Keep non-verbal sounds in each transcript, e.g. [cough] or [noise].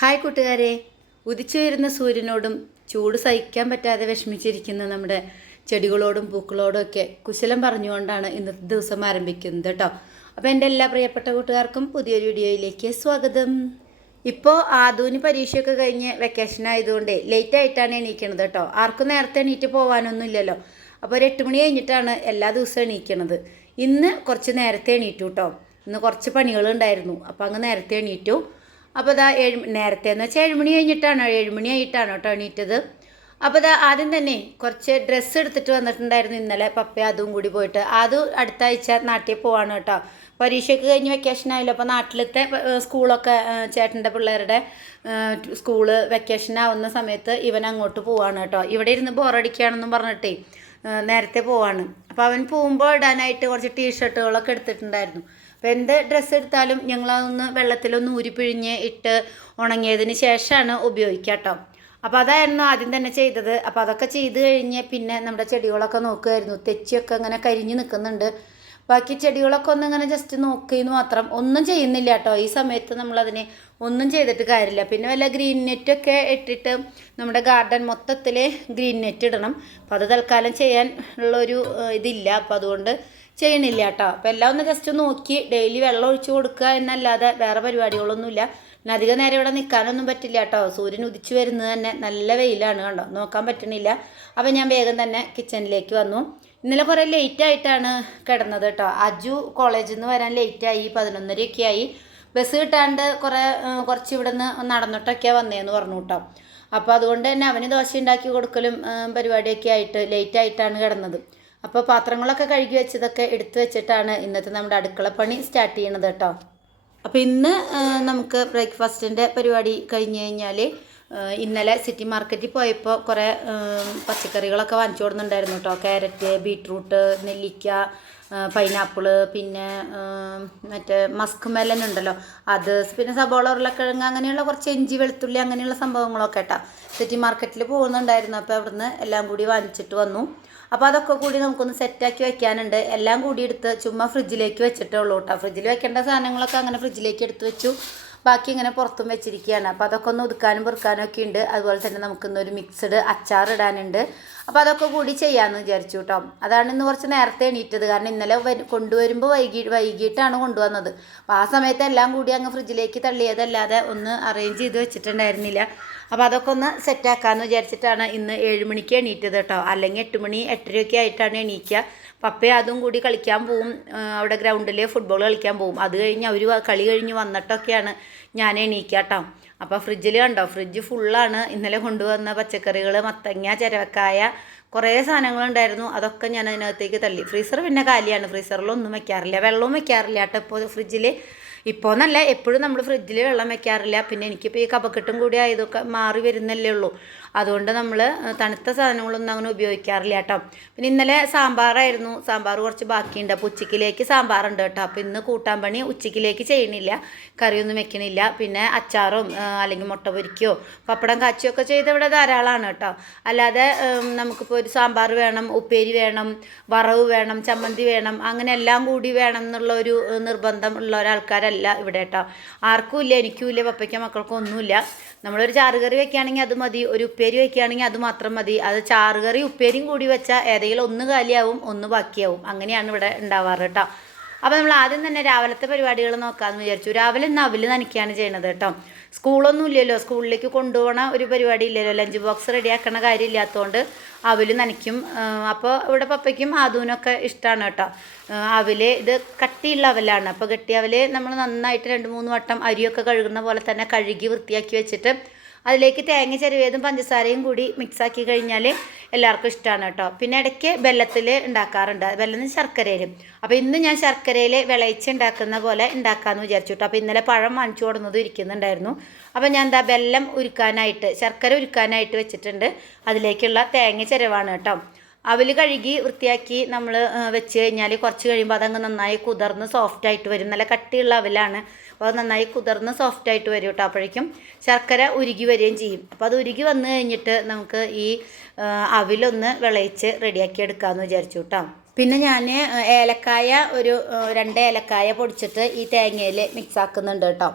Hi കൂട്ടുകാരെ. ഉദിച്ചു വരുന്ന സൂര്യനോടും ചൂട് സഹിക്കാൻ പറ്റാതെ വിഷമിച്ചിരിക്കുന്ന നമ്മുടെ ചെടികളോടും പൂക്കളോടും ഒക്കെ കുശലം പറഞ്ഞുകൊണ്ടാണ് ഇന്നത്തെ ദിവസം ആരംഭിക്കുന്നത് കേട്ടോ. അപ്പോൾ എന്റെ എല്ലാ പ്രിയപ്പെട്ട കൂട്ടുകാർക്കും പുതിയൊരു വീഡിയോയിലേക്ക് സ്വാഗതം. ഇപ്പോൾ ആദൂന് പരീക്ഷയൊക്കെ കഴിഞ്ഞ് വെക്കേഷൻ ആയതുകൊണ്ട് ലേറ്റ് ആയിട്ടാണ് എണീക്കണത് കേട്ടോ. ആർക്കും നേരത്തെ എണീറ്റ് പോകാനൊന്നും ഇല്ലല്ലോ അപ്പോൾ ഒരു എട്ട് മണി കഴിഞ്ഞിട്ടാണ് എല്ലാ ദിവസവും എണീക്കണത്. ഇന്ന് കുറച്ച് നേരത്തെ എണീറ്റു കേട്ടോ. ഇന്ന് കുറച്ച് പണികളുണ്ടായിരുന്നു. അപ്പോൾ അങ്ങ് നേരത്തെ എണീറ്റു. അപ്പോൾ ഇതാ ഏഴ് നേരത്തെ എന്ന് വെച്ചാൽ ഏഴുമണി കഴിഞ്ഞിട്ടാണ്. ഏഴുമണി ആയിട്ടാണ് കേട്ടോ എണീറ്റത്. അപ്പോൾ ഇതാ ആദ്യം തന്നെ കുറച്ച് ഡ്രസ്സ് എടുത്തിട്ട് വന്നിട്ടുണ്ടായിരുന്നു ഇന്നലെ. പപ്പ അതും കൂടി പോയിട്ട്. അത് അടുത്ത ആഴ്ച നാട്ടിൽ പോവാണ് കേട്ടോ. പരീക്ഷയ്ക്ക് കഴിഞ്ഞ് വെക്കേഷൻ ആയല്ലോ. അപ്പോൾ നാട്ടിലത്തെ സ്കൂളൊക്കെ ചേട്ടന്റെ പിള്ളേരുടെ സ്കൂൾ വെക്കേഷൻ ആവുന്ന സമയത്ത് ഇവൻ അങ്ങോട്ട് പോവാണ് കേട്ടോ. ഇവിടെ ഇരുന്ന് ബോറടിക്കുകയാണെന്നും പറഞ്ഞിട്ടേ നേരത്തെ പോവാണ്. അപ്പോൾ അവൻ പോകുമ്പോൾ ഇടാനായിട്ട് കുറച്ച് ടീഷർട്ടുകളൊക്കെ എടുത്തിട്ടുണ്ടായിരുന്നു. അപ്പോൾ എന്ത് ഡ്രസ്സ് എടുത്താലും ഞങ്ങളതൊന്ന് വെള്ളത്തിലൊന്ന് ഊരിപ്പിഴിഞ്ഞ് ഇട്ട് ഉണങ്ങിയതിന് ശേഷമാണ് ഉപയോഗിക്കുക കേട്ടോ. അപ്പോൾ അതായിരുന്നു ആദ്യം തന്നെ ചെയ്തത്. അപ്പോൾ അതൊക്കെ ചെയ്ത് കഴിഞ്ഞ് പിന്നെ നമ്മുടെ ചെടികളൊക്കെ നോക്കുമായിരുന്നു തെച്ചിയൊക്കെ ഇങ്ങനെ കരിഞ്ഞ് നിൽക്കുന്നുണ്ട്. ബാക്കി ചെടികളൊക്കെ ഒന്ന് ഇങ്ങനെ ജസ്റ്റ് നോക്കിയെന്ന് മാത്രം ഒന്നും ചെയ്യുന്നില്ല കേട്ടോ. ഈ സമയത്ത് നമ്മളതിനെ ഒന്നും ചെയ്തിട്ട് കാര്യമില്ല. പിന്നെ വല്ല ഗ്രീൻ നെറ്റൊക്കെ ഇട്ടിട്ട് നമ്മുടെ ഗാർഡൻ മൊത്തത്തിൽ ഗ്രീൻ നെറ്റ് ഇടണം. അപ്പോൾ അത് തൽക്കാലം ചെയ്യാൻ ഉള്ളൊരു ഇതില്ല. അപ്പോൾ അതുകൊണ്ട് ചെയ്യണില്ല കേട്ടോ അപ്പോൾ എല്ലാം ഒന്ന് ജസ്റ്റ് നോക്കി ഡെയിലി വെള്ളം ഒഴിച്ചു കൊടുക്കുക എന്നല്ലാതെ വേറെ പരിപാടികളൊന്നുമില്ല. പിന്നെ അധികം നേരം ഇവിടെ നിൽക്കാനൊന്നും പറ്റില്ല കേട്ടോ സൂര്യൻ ഉദിച്ചു വരുന്നത് തന്നെ നല്ല വെയിലാണ് കണ്ടോ. നോക്കാൻ പറ്റണില്ല. അപ്പോൾ ഞാൻ വേഗം തന്നെ കിച്ചണിലേക്ക് വന്നു. ഇന്നലെ കുറേ ലേറ്റ് ആയിട്ടാണ് കിടന്നത് കേട്ടോ. അജു കോളേജിൽ നിന്ന് വരാൻ ലേറ്റായി പതിനൊന്നരയൊക്കെ ആയി. ബസ് കിട്ടാണ്ട് കുറേ കുറച്ച് ഇവിടെ നിന്ന് നടന്നിട്ടൊക്കെയാണ് വന്നേന്ന് പറഞ്ഞു കേട്ടോ. അപ്പോൾ അതുകൊണ്ട് തന്നെ അവന് ദോശ ഉണ്ടാക്കി കൊടുക്കലും പരിപാടിയൊക്കെ ആയിട്ട് ലേറ്റ് ആയിട്ടാണ് കിടന്നത്. അപ്പോൾ പാത്രങ്ങളൊക്കെ കഴുകി വെച്ചതൊക്കെ എടുത്തു വെച്ചിട്ടാണ് ഇന്നത്തെ നമ്മുടെ അടുക്കള പണി സ്റ്റാർട്ട് ചെയ്യണത് കേട്ടോ. അപ്പോൾ ഇന്ന് നമുക്ക് ബ്രേക്ക്ഫാസ്റ്റിന്റെ പരിപാടി കഴിഞ്ഞ് കഴിഞ്ഞാൽ ഇന്നലെ സിറ്റി മാർക്കറ്റിൽ പോയപ്പോൾ കുറേ പച്ചക്കറികളൊക്കെ വാങ്ങിച്ചു കൊടുക്കുന്നുണ്ടായിരുന്നു കേട്ടോ. ക്യാരറ്റ് ബീട്രൂട്ട് നെല്ലിക്ക പൈനാപ്പിൾ പിന്നെ മറ്റേ മസ്ക് മെലൻ ഉണ്ടല്ലോ. അത് പിന്നെ സബോള ഉരുളക്കിഴങ്ങ് അങ്ങനെയുള്ള കുറച്ച് ഇഞ്ചി വെളുത്തുള്ളി അങ്ങനെയുള്ള സംഭവങ്ങളൊക്കെ കേട്ടോ. സിറ്റി മാർക്കറ്റിൽ പോകുന്നുണ്ടായിരുന്നു. അപ്പോൾ അവിടുന്ന് എല്ലാം കൂടി വാങ്ങിച്ചിട്ട് വന്നു. അപ്പോൾ അതൊക്കെ കൂടി നമുക്കൊന്ന് സെറ്റാക്കി വെക്കാനുണ്ട്. എല്ലാം കൂടി എടുത്ത് ചുമ്മാ ഫ്രിഡ്ജിലേക്ക് വെച്ചിട്ടേ ഉള്ളൂ കേട്ടോ ഫ്രിഡ്ജിൽ വെക്കേണ്ട സാധനങ്ങളൊക്കെ അങ്ങനെ ഫ്രിഡ്ജിലേക്ക് എടുത്ത് വെച്ചു. ബാക്കി ഇങ്ങനെ പുറത്തും വെച്ചിരിക്കുകയാണ് അപ്പോൾ അതൊക്കെ ഒന്ന് ഒതുക്കാനും പെറുക്കാനും ഒക്കെ ഉണ്ട്. അതുപോലെ തന്നെ നമുക്കിന്നൊരു മിക്സഡ് അച്ചാർ ഇടാനുണ്ട്. അപ്പോൾ അതൊക്കെ കൂടി ചെയ്യാമെന്ന് വിചാരിച്ചു കേട്ടോ അതാണ് ഇന്ന് കുറച്ച് നേരത്തെ എണീറ്റത്. കാരണം ഇന്നലെ കൊണ്ടുവരുമ്പോൾ വൈകി വൈകിട്ടാണ് കൊണ്ടുവന്നത്. അപ്പോൾ ആ സമയത്ത് എല്ലാം കൂടി അങ്ങ് ഫ്രിഡ്ജിലേക്ക് തള്ളിയതല്ലാതെ ഒന്ന് അറേഞ്ച് ചെയ്ത് വെച്ചിട്ടുണ്ടായിരുന്നില്ല. അപ്പോൾ അതൊക്കെ ഒന്ന് സെറ്റാക്കാമെന്ന് വിചാരിച്ചിട്ടാണ് ഇന്ന് ഏഴ് മണിക്ക് എണീറ്റത് കേട്ടോ. അല്ലെങ്കിൽ എട്ട് മണി എട്ടരയൊക്കെ ആയിട്ടാണ് എണീക്കുക പപ്പയെ അതും കൂടി കളിക്കാൻ പോവും. അവിടെ ഗ്രൗണ്ടിൽ ഫുട്ബോൾ കളിക്കാൻ പോവും. അത് കഴിഞ്ഞ് അവർ കളി കഴിഞ്ഞ് വന്നിട്ടൊക്കെയാണ് ഞാൻ എണീക്കുക കേട്ടോ. അപ്പോൾ ഫ്രിഡ്ജിൽ കണ്ടോ? ഫ്രിഡ്ജ് ഫുള്ളാണ് ഇന്നലെ കൊണ്ടുവന്ന പച്ചക്കറികൾ മത്തങ്ങ ചിരവക്കായ കുറേ സാധനങ്ങളുണ്ടായിരുന്നു. അതൊക്കെ ഞാൻ അതിനകത്തേക്ക് തള്ളി. ഫ്രീസർ പിന്നെ കാലിയാണ്. ഫ്രീസറിലൊന്നും വെക്കാറില്ല. വെള്ളവും വെക്കാറില്ല കേട്ടോ ഇപ്പോൾ ഫ്രിഡ്ജിൽ ഇപ്പോൾ എന്നല്ല എപ്പോഴും നമ്മൾ ഫ്രിഡ്ജിൽ വെള്ളം വെക്കാറില്ല. പിന്നെ എനിക്കിപ്പോൾ ഈ കപക്കെട്ടും കൂടി ആയതൊക്കെ മാറി വരുന്നല്ലേ ഉള്ളൂ. അതുകൊണ്ട് നമ്മൾ തണുത്ത സാധനങ്ങളൊന്നും അങ്ങനെ ഉപയോഗിക്കാറില്ല കേട്ടോ. പിന്നെ ഇന്നലെ സാമ്പാറായിരുന്നു. സാമ്പാർ കുറച്ച് ബാക്കിയുണ്ട്. അപ്പോൾ ഉച്ചക്കിലേക്ക് സാമ്പാറുണ്ട് കേട്ടോ. അപ്പോൾ ഇന്ന് കൂട്ടാൻ പണി ഉച്ചക്കിലേക്ക് ചെയ്യണില്ല. കറിയൊന്നും വെക്കണില്ല. പിന്നെ അച്ചാറും അല്ലെങ്കിൽ മുട്ട പൊരിക്കോ പപ്പടം കാച്ചിയോ ഒക്കെ ചെയ്ത് ഇവിടെ ധാരാളമാണ് കേട്ടോ. അല്ലാതെ നമുക്കിപ്പോൾ ഒരു സാമ്പാർ വേണം ഉപ്പേരി വേണം വറവ് വേണം ചമ്മന്തി വേണം അങ്ങനെ എല്ലാം കൂടി വേണം എന്നുള്ള ഒരു നിർബന്ധം ഉള്ള ഒരാൾക്കാരല്ല. ഇവിടെ കേട്ടോ ആർക്കും ഇല്ല എനിക്കും ഇല്ല പപ്പയ്ക്കും മക്കൾക്കും ഒന്നുമില്ല. നമ്മളൊരു ചാറുകറി വെക്കുകയാണെങ്കിൽ അത് മതി ഒരു ഉപ്പേരി വെക്കുകയാണെങ്കിൽ അത് മാത്രം മതി. അത് ചാറുകറി ഉപ്പേരിയും കൂടി വെച്ചാൽ ഏതെങ്കിലും ഒന്ന് കാലിയാവും ഒന്ന് ബാക്കിയാവും. അങ്ങനെയാണ് ഇവിടെ ഉണ്ടാവാറ് കേട്ടോ അപ്പോൾ നമ്മൾ ആദ്യം തന്നെ രാവിലത്തെ പരിപാടികൾ നോക്കാമെന്ന് വിചാരിച്ചു. രാവിലെ അവൽ നനയ്ക്കുകയാണ് ചെയ്യണത് കേട്ടോ സ്കൂളൊന്നും ഇല്ലല്ലോ സ്കൂളിലേക്ക് കൊണ്ടുപോകണ ഒരു പരിപാടി ഇല്ലല്ലോ ലഞ്ച് ബോക്സ് റെഡിയാക്കണ കാര്യമില്ലാത്തതുകൊണ്ട് അവൽ നനയ്ക്കും. അപ്പോൾ ഇവിടെ പപ്പയ്ക്കും ആദൂനൊക്കെ ഇഷ്ടമാണ് കേട്ടോ. അവൽ ഇത് കട്ടിയുള്ള അവലാണ്. അപ്പോൾ കെട്ടി നമ്മൾ നന്നായിട്ട് രണ്ട് മൂന്ന് വട്ടം അരിയൊക്കെ കഴുകുന്ന പോലെ തന്നെ കഴുകി വൃത്തിയാക്കി വെച്ചിട്ട് അതിലേക്ക് തേങ്ങ ചെരുവേതും പഞ്ചസാരയും കൂടി മിക്സ് ആക്കി കഴിഞ്ഞാൽ എല്ലാവർക്കും ഇഷ്ടമാണ് കേട്ടോ. പിന്നെ ഇടയ്ക്ക് വെള്ളത്തിൽ ഉണ്ടാക്കാറുണ്ട്. വെള്ളം ശർക്കരയിലും. അപ്പോൾ ഇന്ന് ഞാൻ ശർക്കരയിൽ വിളയിച്ച് ഉണ്ടാക്കുന്ന പോലെ ഉണ്ടാക്കാമെന്ന് വിചാരിച്ചു കേട്ടോ. അപ്പോൾ ഇന്നലെ പഴം വാങ്ങിച്ചു കൊടുന്നത് ഇരിക്കുന്നുണ്ടായിരുന്നു. അപ്പോൾ ഞാൻ എന്താ വെല്ലം ഉരുക്കാനായിട്ട് ശർക്കര ഉരുക്കാനായിട്ട് വെച്ചിട്ടുണ്ട്. അതിലേക്കുള്ള തേങ്ങ ചിരവാണ് കേട്ടോ. അവൽ കഴുകി വൃത്തിയാക്കി നമ്മൾ വെച്ച് കഴിഞ്ഞാൽ കുറച്ച് കഴിയുമ്പോൾ അതങ്ങ് നന്നായി കുതിർന്ന് സോഫ്റ്റ് ആയിട്ട് വരും. നല്ല കട്ടിയുള്ള അവലാണ്. അപ്പോൾ അത് നന്നായി കുതിർന്ന് സോഫ്റ്റ് ആയിട്ട് വരും കേട്ടോ അപ്പോഴേക്കും ശർക്കര ഉരുകി വരികയും ചെയ്യും. അപ്പോൾ അത് ഉരുകി വന്നു കഴിഞ്ഞിട്ട് നമുക്ക് ഈ അവിലൊന്ന് വിളയിച്ച് റെഡിയാക്കി എടുക്കാമെന്ന് വിചാരിച്ചു കേട്ടോ പിന്നെ ഞാൻ ഏലക്കായ ഒരു രണ്ട് ഏലക്കായ പൊടിച്ചിട്ട് ഈ തേങ്ങയിൽ മിക്സ് ആക്കുന്നുണ്ട് കേട്ടോ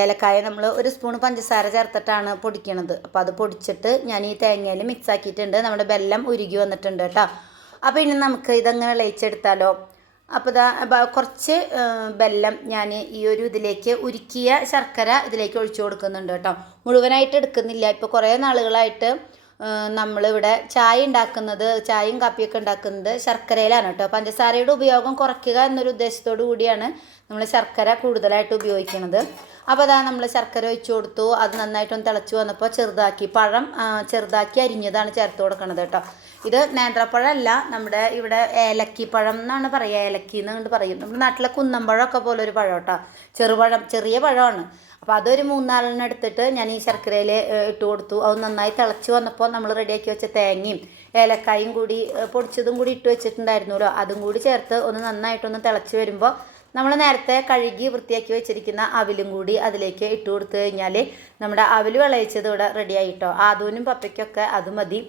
ഏലക്കായ നമ്മൾ ഒരു സ്പൂൺ പഞ്ചസാര ചേർത്തിട്ടാണ് പൊടിക്കണത്. അപ്പോൾ അത് പൊടിച്ചിട്ട് ഞാൻ ഈ തേങ്ങയിൽ മിക്സ് ആക്കിയിട്ടുണ്ട് നമ്മുടെ ബെല്ലം ഉരുകി വന്നിട്ടുണ്ട് കേട്ടോ. അപ്പോൾ ഇനി നമുക്ക് ഇതങ്ങനെ ലയിച്ചെടുത്താലോ? അപ്പോൾ ഇതാ കുറച്ച് ബെല്ലം ഞാൻ ഈ ഒരു ഇതിലേക്ക് ഉരുക്കിയ ശർക്കര ഇതിലേക്ക് ഒഴിച്ചു കൊടുക്കുന്നുണ്ട് കേട്ടോ. മുഴുവനായിട്ട് എടുക്കുന്നില്ല. ഇപ്പോൾ കുറേ നാളുകളായിട്ട് നമ്മളിവിടെ ചായ ഉണ്ടാക്കുന്നത് ചായയും കാപ്പിയൊക്കെ ഉണ്ടാക്കുന്നത് ശർക്കരയിലാണ് കേട്ടോ. പഞ്ചസാരയുടെ ഉപയോഗം കുറയ്ക്കുക എന്നൊരു ഉദ്ദേശത്തോടു കൂടിയാണ് നമ്മൾ ശർക്കര കൂടുതലായിട്ട് ഉപയോഗിക്കുന്നത്. അപ്പോൾ അതാ നമ്മൾ ശർക്കര ഒഴിച്ചു കൊടുത്തു. അത് നന്നായിട്ടൊന്ന് തിളച്ച് വന്നപ്പോൾ ചെറുതാക്കി പഴം ചെറുതാക്കി അരിഞ്ഞതാണ് ചേർത്ത് കൊടുക്കണത് കേട്ടോ. ഇത് നേന്ത്രപ്പഴമല്ല നമ്മുടെ ഇവിടെ ഏലക്കി പഴം എന്നാണ് പറയുക. ഏലക്കി എന്ന് പറയും. നമ്മുടെ നാട്ടിലെ കുന്നമ്പഴമൊക്കെ പോലെ ഒരു പഴം കേട്ടോ. ചെറുപഴം ചെറിയ പഴമാണ്. അപ്പോൾ അതൊരു മൂന്നാലെണ്ണം എടുത്തിട്ട് ഞാൻ ഈ ശർക്കരയിൽ ഇട്ട് കൊടുത്തു. അത് നന്നായി തിളച്ച് വന്നപ്പോൾ നമ്മൾ റെഡിയാക്കി വെച്ച തേങ്ങയും ഏലക്കായും കൂടി പൊടിച്ചതും കൂടി ഇട്ട് വെച്ചിട്ടുണ്ടായിരുന്നല്ലോ. അതും കൂടി ചേർത്ത് ഒന്ന് നന്നായിട്ടൊന്ന് തിളച്ച് വരുമ്പോൾ നമ്മൾ നേരത്തെ കഴുകി വൃത്തിയാക്കി വെച്ചിരിക്കുന്ന അവിലും കൂടി അതിലേക്ക് ഇട്ട് കൊടുത്തു കഴിഞ്ഞാൽ നമ്മുടെ അവിൽ വിളയിച്ചത് ഇവിടെ റെഡിയായിട്ടോ ആദൂനും പപ്പയ്ക്കൊക്കെ അത് മതി.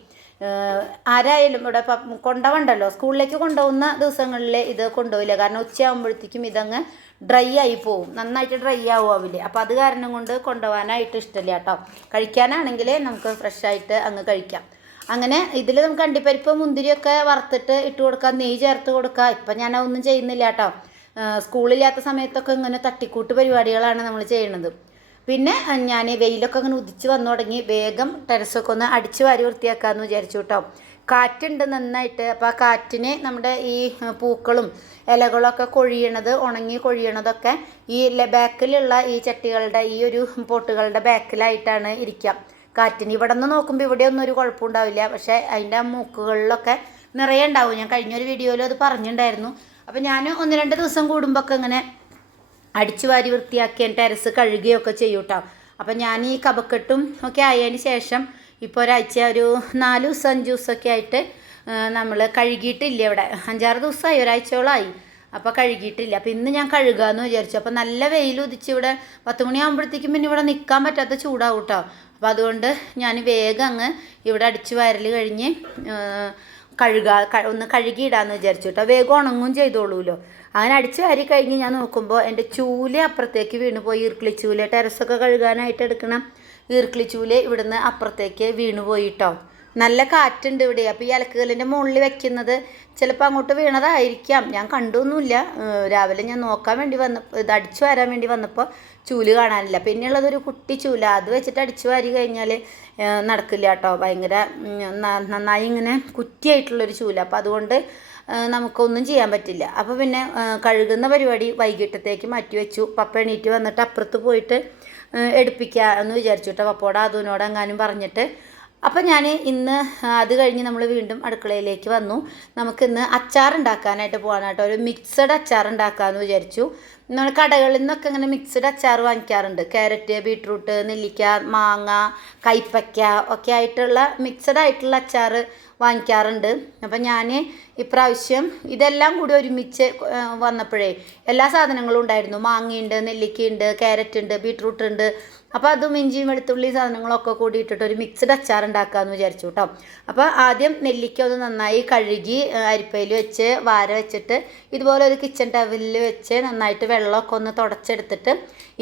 ആരായാലും ഇവിടെ കൊണ്ടുപോകണ്ടല്ലോ സ്കൂളിലേക്ക് കൊണ്ടുപോകുന്ന ദിവസങ്ങളിൽ ഇത് കൊണ്ടുപോയില്ല കാരണം ഉച്ചയാകുമ്പോഴത്തേക്കും ഇതങ്ങ് ഡ്രൈ ആയി പോവും. നന്നായിട്ട് ഡ്രൈ ആവും ആവില്ലേ അപ്പോൾ അത് കാരണം കൊണ്ട് കൊണ്ടുപോകാനായിട്ട് ഇഷ്ടമില്ല കേട്ടോ. കഴിക്കാനാണെങ്കിൽ നമുക്ക് ഫ്രഷ് ആയിട്ട് അങ്ങ് കഴിക്കാം. അങ്ങനെ ഇതിൽ നമുക്ക് അണ്ടിപ്പരിപ്പ് മുന്തിരിയൊക്കെ വറുത്തിട്ട് ഇട്ട് കൊടുക്കാം. നെയ്യ് ചേർത്ത് കൊടുക്കാം. ഇപ്പം ഞാൻ ഒന്നും ചെയ്യുന്നില്ല കേട്ടോ. സ്കൂളില്ലാത്ത സമയത്തൊക്കെ ഇങ്ങനെ തട്ടിക്കൂട്ട് പരിപാടികളാണ് നമ്മൾ ചെയ്യണത് പിന്നെ ഞാൻ വെയിലൊക്കെ അങ്ങനെ ഉദിച്ച് വന്നു തുടങ്ങി വേഗം ടെറസൊക്കെ ഒന്ന് അടിച്ച് വാരി വൃത്തിയാക്കാമെന്ന് വിചാരിച്ചു കേട്ടോ. കാറ്റുണ്ട് നന്നായിട്ട്. അപ്പോൾ ആ കാറ്റിന് നമ്മുടെ ഈ പൂക്കളും ഇലകളൊക്കെ കൊഴിയണത് ഉണങ്ങി കൊഴിയണതൊക്കെ ഈ ബാക്കിലുള്ള ഈ ചട്ടികളുടെ ഈ ഒരു പോട്ടുകളുടെ ബാക്കിലായിട്ടാണ് ഇരിക്കുക കാറ്റിന് ഇവിടെ നിന്ന് നോക്കുമ്പോൾ ഇവിടെ ഒന്നും ഒരു കുഴപ്പമുണ്ടാവില്ല. പക്ഷേ അതിന്റെ മൂക്കുകളിലൊക്കെ നിറയെ ഉണ്ടാവും. ഞാൻ കഴിഞ്ഞൊരു വീഡിയോയിൽ അത് പറഞ്ഞിട്ടുണ്ടായിരുന്നു. അപ്പോൾ ഞാൻ ഒന്ന് രണ്ട് ദിവസം കൂടുമ്പോൾ ഒക്കെ ഇങ്ങനെ അടിച്ചു വാരി വൃത്തിയാക്കി ടെറസ് കഴുകുകയൊക്കെ ചെയ്യൂട്ടോ. അപ്പം ഞാൻ ഈ കപക്കെട്ടും ഒക്കെ ആയതിന് ശേഷം ഇപ്പോൾ ഒരാഴ്ച ഒരു നാല് ദിവസം അഞ്ച് ദിവസമൊക്കെ ആയിട്ട് നമ്മൾ കഴുകിയിട്ടില്ല ഇവിടെ. അഞ്ചാറ് ദിവസമായി ഒരാഴ്ചയോളമായി. അപ്പോൾ കഴുകിയിട്ടില്ല. അപ്പോൾ ഇന്ന് ഞാൻ കഴുകാമെന്ന് വിചാരിച്ചു. അപ്പോൾ നല്ല വെയിൽ ഉദിച്ച് ഇവിടെ പത്ത് മണിയാകുമ്പോഴത്തേക്കും പിന്നെ ഇവിടെ നിൽക്കാൻ പറ്റാത്ത ചൂടാവും കേട്ടോ അപ്പോൾ അതുകൊണ്ട് ഞാൻ വേഗം അങ്ങ് ഇവിടെ അടിച്ച് വാരൽ കഴിഞ്ഞ് കഴുകാ ഒന്ന് കഴുകിയിടാന്ന് വിചാരിച്ചു കേട്ടോ വേഗം ഉണങ്ങും ചെയ്തോളൂല്ലോ അങ്ങനെ അടിച്ച് വാരി കഴിഞ്ഞ് ഞാൻ നോക്കുമ്പോൾ എന്റെ ചൂല അപ്പുറത്തേക്ക് വീണ് പോയി. ഈർക്കിളി ചൂല ടെറസൊക്കെ കഴുകാനായിട്ട് എടുക്കണം. ഈർക്കിളി ചൂൽ ഇവിടുന്ന് അപ്പുറത്തേക്ക് വീണുപോയിട്ടോ നല്ല കാറ്റുണ്ട് ഇവിടെ. അപ്പോൾ ഈ അലക്കുകല്ലിന്റെ മുകളിൽ വെക്കുന്നത് ചിലപ്പോൾ അങ്ങോട്ട് വീണതായിരിക്കാം. ഞാൻ കണ്ടൊന്നുമില്ല. രാവിലെ ഞാൻ നോക്കാൻ വേണ്ടി വന്നപ്പോൾ ഇത് അടിച്ചു വരാൻ വേണ്ടി വന്നപ്പോൾ ചൂൽ കാണാനില്ല. പിന്നെയുള്ളതൊരു കുട്ടി ചൂല. അത് വെച്ചിട്ട് അടിച്ചു വാരി കഴിഞ്ഞാൽ നടക്കില്ല കേട്ടോ. ഭയങ്കര നന്നായി ഇങ്ങനെ കുറ്റിയായിട്ടുള്ളൊരു ചൂല. അപ്പോൾ അതുകൊണ്ട് നമുക്കൊന്നും ചെയ്യാൻ പറ്റില്ല. അപ്പോൾ പിന്നെ കഴുകുന്ന പരിപാടി വൈകിട്ടത്തേക്ക് മാറ്റി വെച്ചു. പപ്പ എണീറ്റ് വന്നിട്ട് അപ്പുറത്ത് പോയിട്ട് എടുപ്പിക്കുക എന്ന് വിചാരിച്ചു കേട്ടോ പപ്പോടെ അതുവിനോടെങ്ങാനും പറഞ്ഞിട്ട് അപ്പം ഞാൻ ഇന്ന് അത് കഴിഞ്ഞ് നമ്മൾ വീണ്ടും അടുക്കളയിലേക്ക് വന്നു. നമുക്കിന്ന് അച്ചാർ ഉണ്ടാക്കാനായിട്ട് പോകാനായിട്ട് കേട്ടോ. ഒരു മിക്സഡ് അച്ചാർ ഉണ്ടാക്കാമെന്ന് വിചാരിച്ചു. നമ്മൾ കടകളിൽ നിന്നൊക്കെ ഇങ്ങനെ മിക്സഡ് അച്ചാർ വാങ്ങിക്കാറുണ്ട്. ക്യാരറ്റ് ബീട്രൂട്ട് നെല്ലിക്ക മാങ്ങ കൈപ്പയ്ക്ക ഒക്കെ ആയിട്ടുള്ള മിക്സഡ് ആയിട്ടുള്ള അച്ചാർ വാങ്ങിക്കാറുണ്ട്. അപ്പം ഞാൻ ഇപ്രാവശ്യം ഇതെല്ലാം കൂടി ഒരുമിച്ച് വന്നപ്പോഴേ എല്ലാ സാധനങ്ങളും ഉണ്ടായിരുന്നു. മാങ്ങയുണ്ട് നെല്ലിക്കയുണ്ട് ക്യാരറ്റ് ഉണ്ട് ബീട്രൂട്ട് ഉണ്ട്. അപ്പോൾ അതും ഇഞ്ചിയും വെളുത്തുള്ളി സാധനങ്ങളൊക്കെ കൂടി ഇട്ടിട്ട് ഒരു മിക്സ്ഡ് അച്ചാർ ഉണ്ടാക്കാമെന്ന് വിചാരിച്ചു കേട്ടോ അപ്പോൾ ആദ്യം നെല്ലിക്ക ഒന്ന് നന്നായി കഴുകി അരിപ്പയിൽ വെച്ച് വാര വെച്ചിട്ട് ഇതുപോലെ ഒരു കിച്ചൺ ടവലിൽ വെച്ച് നന്നായിട്ട് വെള്ളമൊക്കെ ഒന്ന് തുടച്ചെടുത്തിട്ട്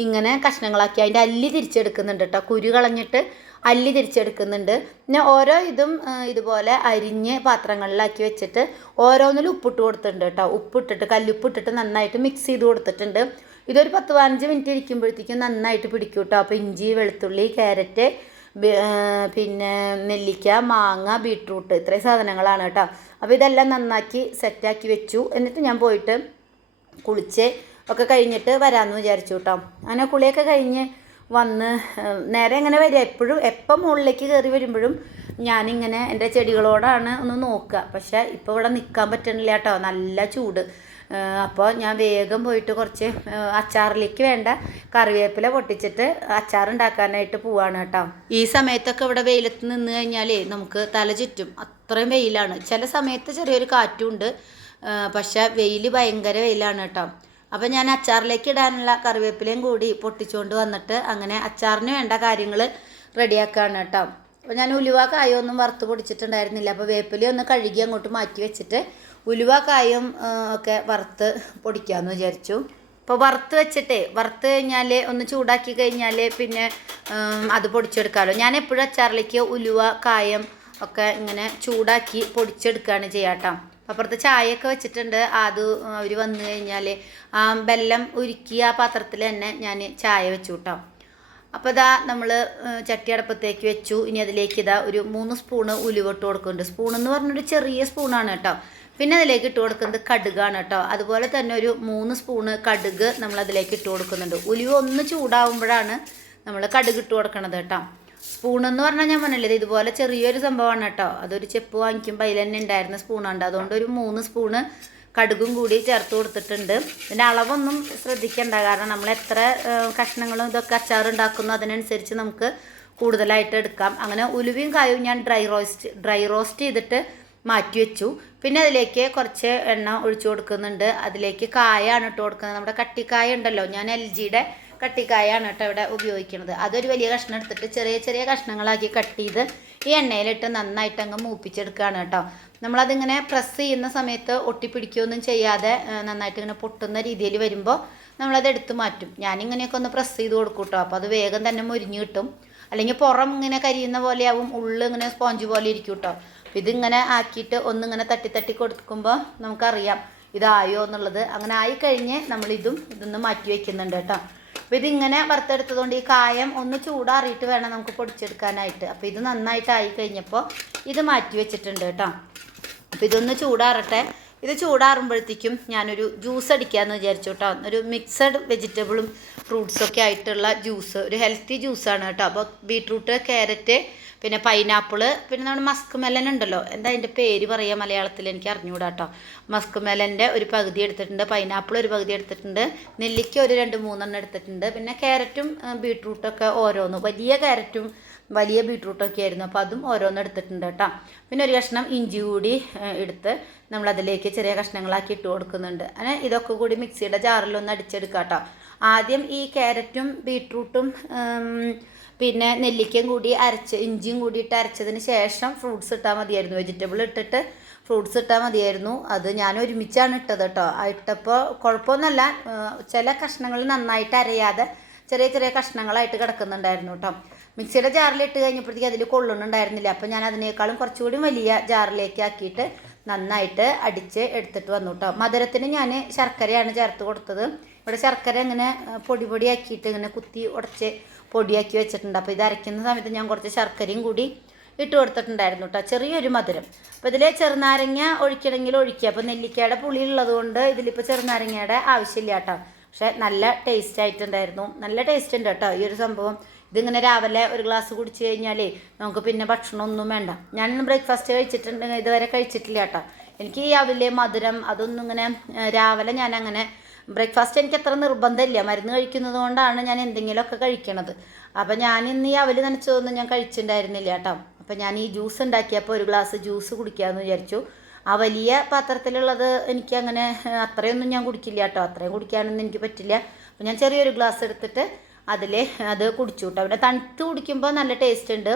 ഇങ്ങനെ കഷ്ണങ്ങളാക്കി അതിന്റെ അല്ലി തിരിച്ചെടുക്കുന്നുണ്ട് കേട്ടോ കുരു കളഞ്ഞിട്ട് അല്ലി തിരിച്ചെടുക്കുന്നുണ്ട്. പിന്നെ ഓരോ ഇതും ഇതുപോലെ അരിഞ്ഞ് പാത്രങ്ങളിലാക്കി വെച്ചിട്ട് ഓരോന്നിലും ഉപ്പിട്ട് കൊടുത്തിട്ടുണ്ട് കേട്ടോ ഉപ്പിട്ടിട്ട് കല്ലുപ്പിട്ടിട്ട് നന്നായിട്ട് മിക്സ് ചെയ്ത് കൊടുത്തിട്ടുണ്ട്. ഇതൊരു പത്ത് പതിനഞ്ച് മിനിറ്റ് ഇരിക്കുമ്പോഴത്തേക്കും നന്നായിട്ട് പിടിക്കും കേട്ടോ. അപ്പോൾ ഇഞ്ചി വെളുത്തുള്ളി ക്യാരറ്റ് പിന്നെ നെല്ലിക്ക മാങ്ങ ബീട്രൂട്ട് ഇത്രയും സാധനങ്ങളാണ് കേട്ടോ. അപ്പോൾ ഇതെല്ലാം നന്നാക്കി സെറ്റാക്കി വെച്ചു. എന്നിട്ട് ഞാൻ പോയിട്ട് കുളിച്ച് ഒക്കെ കഴിഞ്ഞിട്ട് വരാമെന്ന് വിചാരിച്ചു കേട്ടോ. അങ്ങനെ കുളിയൊക്കെ കഴിഞ്ഞ് വന്ന് നേരെ ഇങ്ങനെ വരിക? എപ്പോഴും എപ്പം മുകളിലേക്ക് കയറി വരുമ്പോഴും ഞാനിങ്ങനെ എന്റെ ചെടികളോടാണ് ഒന്ന് നോക്കുക. പക്ഷേ ഇപ്പോൾ ഇവിടെ നിൽക്കാൻ പറ്റണില്ല കേട്ടോ. നല്ല ചൂട്. അപ്പോൾ ഞാൻ വേഗം പോയിട്ട് കുറച്ച് അച്ചാറിലേക്ക് വേണ്ട കറിവേപ്പില പൊട്ടിച്ചിട്ട് അച്ചാർ ഉണ്ടാക്കാനായിട്ട് പോവാണ് കേട്ടോ. ഈ സമയത്തൊക്കെ ഇവിടെ വെയിലത്ത് നിന്ന് കഴിഞ്ഞാലേ നമുക്ക് തല ചുറ്റും അത്രയും വെയിലാണ്. ചില സമയത്ത് ചെറിയൊരു കാറ്റും ഉണ്ട് പക്ഷെ വെയിൽ ഭയങ്കര വെയിലാണ് കേട്ടോ. അപ്പം ഞാൻ അച്ചാറിലേക്ക് ഇടാനുള്ള കറിവേപ്പിലയും കൂടി പൊട്ടിച്ചുകൊണ്ട് വന്നിട്ട് അങ്ങനെ അച്ചാറിന് വേണ്ട കാര്യങ്ങൾ റെഡിയാക്കുകയാണ് കേട്ടോ. അപ്പോൾ ഞാൻ ഉലുവ കായൊന്നും വറുത്ത് പൊടിച്ചിട്ടുണ്ടായിരുന്നില്ല. അപ്പോൾ വേപ്പിലയൊന്ന് കഴുകി അങ്ങോട്ട് മാറ്റി വെച്ചിട്ട് ഉലുവ കായും ആ, ഒക്കെ വറുത്ത് പൊടിക്കാമെന്ന് വിചാരിച്ചു. ഇപ്പോൾ വറുത്ത് വെച്ചിട്ടേ വറുത്ത് കഴിഞ്ഞാൽ ഒന്ന് ചൂടാക്കി കഴിഞ്ഞാൽ പിന്നെ അത് പൊടിച്ചെടുക്കാമല്ലോ ഞാൻ എപ്പോഴും അച്ചാറിലേക്ക് ഉലുവ കായം ഒക്കെ ഇങ്ങനെ ചൂടാക്കി പൊടിച്ചെടുക്കുകയാണ് ചെയ്യാട്ടോ. അപ്പുറത്ത് ചായയൊക്കെ വെച്ചിട്ടുണ്ട്. അത് അവർ വന്നു കഴിഞ്ഞാൽ ആ വെല്ലം ഉരുക്കി ആ പാത്രത്തിൽ തന്നെ ഞാൻ ചായ വെച്ചു കേട്ടോ അപ്പോൾ ഇതാ നമ്മൾ ചട്ടി അടപ്പത്തേക്ക് വെച്ചു. ഇനി അതിലേക്ക് ഇതാ ഒരു മൂന്ന് സ്പൂണ് ഉലുവ ഇട്ട് കൊടുക്കുന്നുണ്ട്. സ്പൂൺ എന്ന് പറഞ്ഞൊരു ചെറിയ സ്പൂണാണ് കേട്ടോ. പിന്നെ അതിലേക്ക് ഇട്ട് കൊടുക്കുന്നത് കടുകാണ് കേട്ടോ. അതുപോലെ തന്നെ ഒരു മൂന്ന് സ്പൂണ് കടുക് നമ്മൾ അതിലേക്ക് ഇട്ട് കൊടുക്കുന്നുണ്ട്. ഉലുവ ഒന്ന് ചൂടാവുമ്പോഴാണ് നമ്മൾ കടുക് ഇട്ട് കൊടുക്കണത് കേട്ടോ. സ്പൂണെന്ന് പറഞ്ഞാൽ ഞാൻ പറഞ്ഞില്ലേ ഇത് ഇതുപോലെ ചെറിയൊരു സംഭവമാണ് കേട്ടോ. അതൊരു ചെപ്പ് വാങ്ങിക്കുമ്പോൾ അതിൽ തന്നെ ഉണ്ടായിരുന്ന സ്പൂണുണ്ട് അതുകൊണ്ട് ഒരു മൂന്ന് സ്പൂണ് കടുകും കൂടി ചേർത്ത് കൊടുത്തിട്ടുണ്ട്. പിന്നെ അളവൊന്നും ശ്രദ്ധിക്കേണ്ട. കാരണം നമ്മൾ എത്ര കഷ്ണങ്ങളും ഇതൊക്കെ അച്ചാർ ഉണ്ടാക്കുന്നു അതിനനുസരിച്ച് നമുക്ക് കൂടുതലായിട്ട് എടുക്കാം. അങ്ങനെ ഉലുവയും കായും ഞാൻ ഡ്രൈ റോസ്റ്റ് ഡ്രൈ റോസ്റ്റ് ചെയ്തിട്ട് മാറ്റി വെച്ചു. പിന്നെ അതിലേക്ക് കുറച്ച് എണ്ണ ഒഴിച്ചു കൊടുക്കുന്നുണ്ട്. അതിലേക്ക് കായാണ് ഇട്ട് കൊടുക്കുന്നത്. നമ്മുടെ കട്ടിക്കായ ഉണ്ടല്ലോ. ഞാൻ എൽ ജിയുടെ കട്ടിക്കായാണ് കേട്ടോ ഇവിടെ ഉപയോഗിക്കുന്നത്. അതൊരു വലിയ കഷ്ണം എടുത്തിട്ട് ചെറിയ ചെറിയ കഷ്ണങ്ങളാക്കി കട്ട് ചെയ്ത് ഈ എണ്ണയിലിട്ട് നന്നായിട്ട് അങ്ങ് മൂപ്പിച്ചെടുക്കുകയാണ് കേട്ടോ. നമ്മളതിങ്ങനെ പ്രസ് ചെയ്യുന്ന സമയത്ത് ഒട്ടിപ്പിടിക്കുകയൊന്നും ചെയ്യാതെ നന്നായിട്ട് ഇങ്ങനെ പൊട്ടുന്ന രീതിയിൽ വരുമ്പോൾ നമ്മളത് എടുത്ത് മാറ്റും. ഞാനിങ്ങനെയൊക്കെ ഒന്ന് പ്രസ് ചെയ്ത് കൊടുക്കും കേട്ടോ. അപ്പോൾ അത് വേഗം തന്നെ മുരിഞ്ഞ് കിട്ടും. അല്ലെങ്കിൽ പുറം ഇങ്ങനെ കരിയുന്ന പോലെയാവും. ഉള്ളിങ്ങനെ സ്പോഞ്ച് പോലെ ഇരിക്കും കേട്ടോ. ഇതിങ്ങനെ ആക്കിയിട്ട് ഒന്നിങ്ങനെ തട്ടി തട്ടി കൊടുക്കുമ്പോൾ നമുക്കറിയാം ഇതായോ എന്നുള്ളത്. അങ്ങനെ ആയി കഴിഞ്ഞ് നമ്മളിതും ഇതൊന്ന് മാറ്റി വയ്ക്കുന്നുണ്ട് കേട്ടോ. അപ്പോൾ ഇതിങ്ങനെ വറുത്തെടുത്തതുകൊണ്ട് ഈ കായം ഒന്ന് ചൂടാറിയിട്ട് വേണം നമുക്ക് പൊടിച്ചെടുക്കാനായിട്ട്. അപ്പോൾ ഇത് നന്നായിട്ട് ആയി കഴിഞ്ഞപ്പോൾ ഇത് മാറ്റി വെച്ചിട്ടുണ്ട് കേട്ടോ. അപ്പോൾ ഇതൊന്ന് ചൂടാറട്ടെ. ഇത് ചൂടാറുമ്പോഴത്തേക്കും ഞാനൊരു ജ്യൂസ് അടിക്കാമെന്ന് വിചാരിച്ചു കേട്ടോ ഒരു മിക്സഡ് വെജിറ്റബിളും ഫ്രൂട്ട്സൊക്കെ ആയിട്ടുള്ള ജ്യൂസ് ഒരു ഹെൽത്തി ജ്യൂസാണ് കേട്ടോ. അപ്പോൾ ബീട്രൂട്ട് ക്യാരറ്റ് പിന്നെ പൈനാപ്പിൾ പിന്നെ നമ്മുടെ മസ്ക് മെലൻ ഉണ്ടല്ലോ. എന്താ അതിന്റെ പേര് പറയുക മലയാളത്തിൽ എനിക്ക് അറിഞ്ഞുകൂടാ കേട്ടോ. മസ്ക് മെലന്റെ ഒരു പകുതി എടുത്തിട്ടുണ്ട് പൈനാപ്പിൾ ഒരു പകുതി എടുത്തിട്ടുണ്ട് നെല്ലിക്ക ഒരു രണ്ട് മൂന്നെണ്ണം എടുത്തിട്ടുണ്ട് പിന്നെ ക്യാരറ്റും ബീട്രൂട്ടൊക്കെ ഓരോന്ന്. വലിയ ക്യാരറ്റും വലിയ ബീട്രൂട്ടൊക്കെ ആയിരുന്നു. അപ്പോൾ അതും ഓരോന്ന് എടുത്തിട്ടുണ്ട് കേട്ടോ. പിന്നെ ഒരു കഷ്ണം ഇഞ്ചി കൂടി എടുത്ത് നമ്മൾ അതിലേക്ക് ചെറിയ കഷ്ണങ്ങളാക്കി ഇട്ട് കൊടുക്കുന്നുണ്ട്. അങ്ങനെ ഇതൊക്കെ കൂടി മിക്സിയുടെ ജാറിലൊന്ന് അടിച്ചെടുക്കാം കേട്ടോ. ആദ്യം ഈ ക്യാരറ്റും ബീട്രൂട്ടും പിന്നെ നെല്ലിക്കയും കൂടി അരച്ച് ഇഞ്ചിയും കൂടി ഇട്ട് അരച്ചതിന് ശേഷം ഫ്രൂട്ട്സ് ഇട്ടാൽ മതിയായിരുന്നു. വെജിറ്റബിൾ ഇട്ടിട്ട് ഫ്രൂട്ട്സ് ഇട്ടാൽ മതിയായിരുന്നു. അത് ഞാൻ ഒരുമിച്ചാണ് ഇട്ടത് കേട്ടോ. ഇട്ടപ്പോൾ കുഴപ്പമൊന്നുമല്ല. ചില കഷ്ണങ്ങൾ നന്നായിട്ട് അരയാതെ ചെറിയ ചെറിയ കഷ്ണങ്ങളായിട്ട് കിടക്കുന്നുണ്ടായിരുന്നു കേട്ടോ. മിക്സിയുടെ ജാറിൽ ഇട്ട് കഴിഞ്ഞപ്പോഴത്തേക്ക് അതിൽ കൊള്ളുന്നുണ്ടായിരുന്നില്ല അപ്പോൾ ഞാൻ അതിനേക്കാളും കുറച്ചുകൂടി വലിയ ജാറിലേക്ക് ആക്കിയിട്ട് നന്നായിട്ട് അടിച്ച് എടുത്തിട്ട് വന്നു കേട്ടോ മധുരത്തിന് ഞാൻ ശർക്കരയാണ് ചേർത്ത് കൊടുത്തത്. ഇവിടെ ശർക്കര ഇങ്ങനെ പൊടി പൊടിയാക്കിയിട്ട് ഇങ്ങനെ കുത്തി ഉടച്ച് പൊടിയാക്കി വെച്ചിട്ടുണ്ട്. അപ്പോൾ ഇത് അരയ്ക്കുന്ന സമയത്ത് ഞാൻ കുറച്ച് ശർക്കരയും കൂടി ഇട്ട് കൊടുത്തിട്ടുണ്ടായിരുന്നു കേട്ടോ ചെറിയൊരു മധുരം. അപ്പോൾ ഇതിൽ ചെറുനാരങ്ങ ഒഴിക്കണമെങ്കിൽ ഒഴിക്കുക. അപ്പോൾ നെല്ലിക്കയുടെ പുളി ഉള്ളത് കൊണ്ട് ഇതിലിപ്പോൾ ചെറുനാരങ്ങയുടെ ആവശ്യമില്ല കേട്ടോ പക്ഷേ നല്ല ടേസ്റ്റ് ആയിട്ടുണ്ടായിരുന്നു. നല്ല ടേസ്റ്റ് ഉണ്ട് കേട്ടോ ഈ ഒരു സംഭവം. ഇതിങ്ങനെ രാവിലെ ഒരു ഗ്ലാസ് കുടിച്ച് കഴിഞ്ഞാലേ നമുക്ക് പിന്നെ ഭക്ഷണമൊന്നും വേണ്ട. ഞാൻ ബ്രേക്ക്ഫാസ്റ്റ് കഴിച്ചിട്ടുണ്ട് ഇതുവരെ കഴിച്ചിട്ടില്ല കേട്ടോ. എനിക്ക് ഈ അവിലെ മധുരം അതൊന്നും ഇങ്ങനെ രാവിലെ ഞാൻ അങ്ങനെ ബ്രേക്ക്ഫാസ്റ്റ് എനിക്ക് അത്ര നിർബന്ധമില്ല. മരുന്ന് കഴിക്കുന്നത് കൊണ്ടാണ് ഞാൻ എന്തെങ്കിലുമൊക്കെ കഴിക്കണത്. അപ്പം ഞാൻ ഇന്ന് ഈ അവൽ നനച്ചതൊന്നും ഞാൻ കഴിച്ചിട്ടുണ്ടായിരുന്നില്ല കേട്ടോ. അപ്പം ഞാൻ ഈ ജ്യൂസ് ഉണ്ടാക്കിയപ്പോൾ ഒരു ഗ്ലാസ് ജ്യൂസ് കുടിക്കാമെന്ന് വിചാരിച്ചു. ആ വലിയ പാത്രത്തിലുള്ളത് എനിക്ക് അങ്ങനെ അത്രയൊന്നും ഞാൻ കുടിക്കില്ല കേട്ടോ. അത്രയും കുടിക്കാനൊന്നും എനിക്ക് പറ്റില്ല. അപ്പം ഞാൻ ചെറിയൊരു ഗ്ലാസ് എടുത്തിട്ട് അതിൽ അത് കുടിച്ചു കേട്ടോ അവിടെ തണുത്ത് കുടിക്കുമ്പോൾ നല്ല ടേസ്റ്റ് ഉണ്ട്.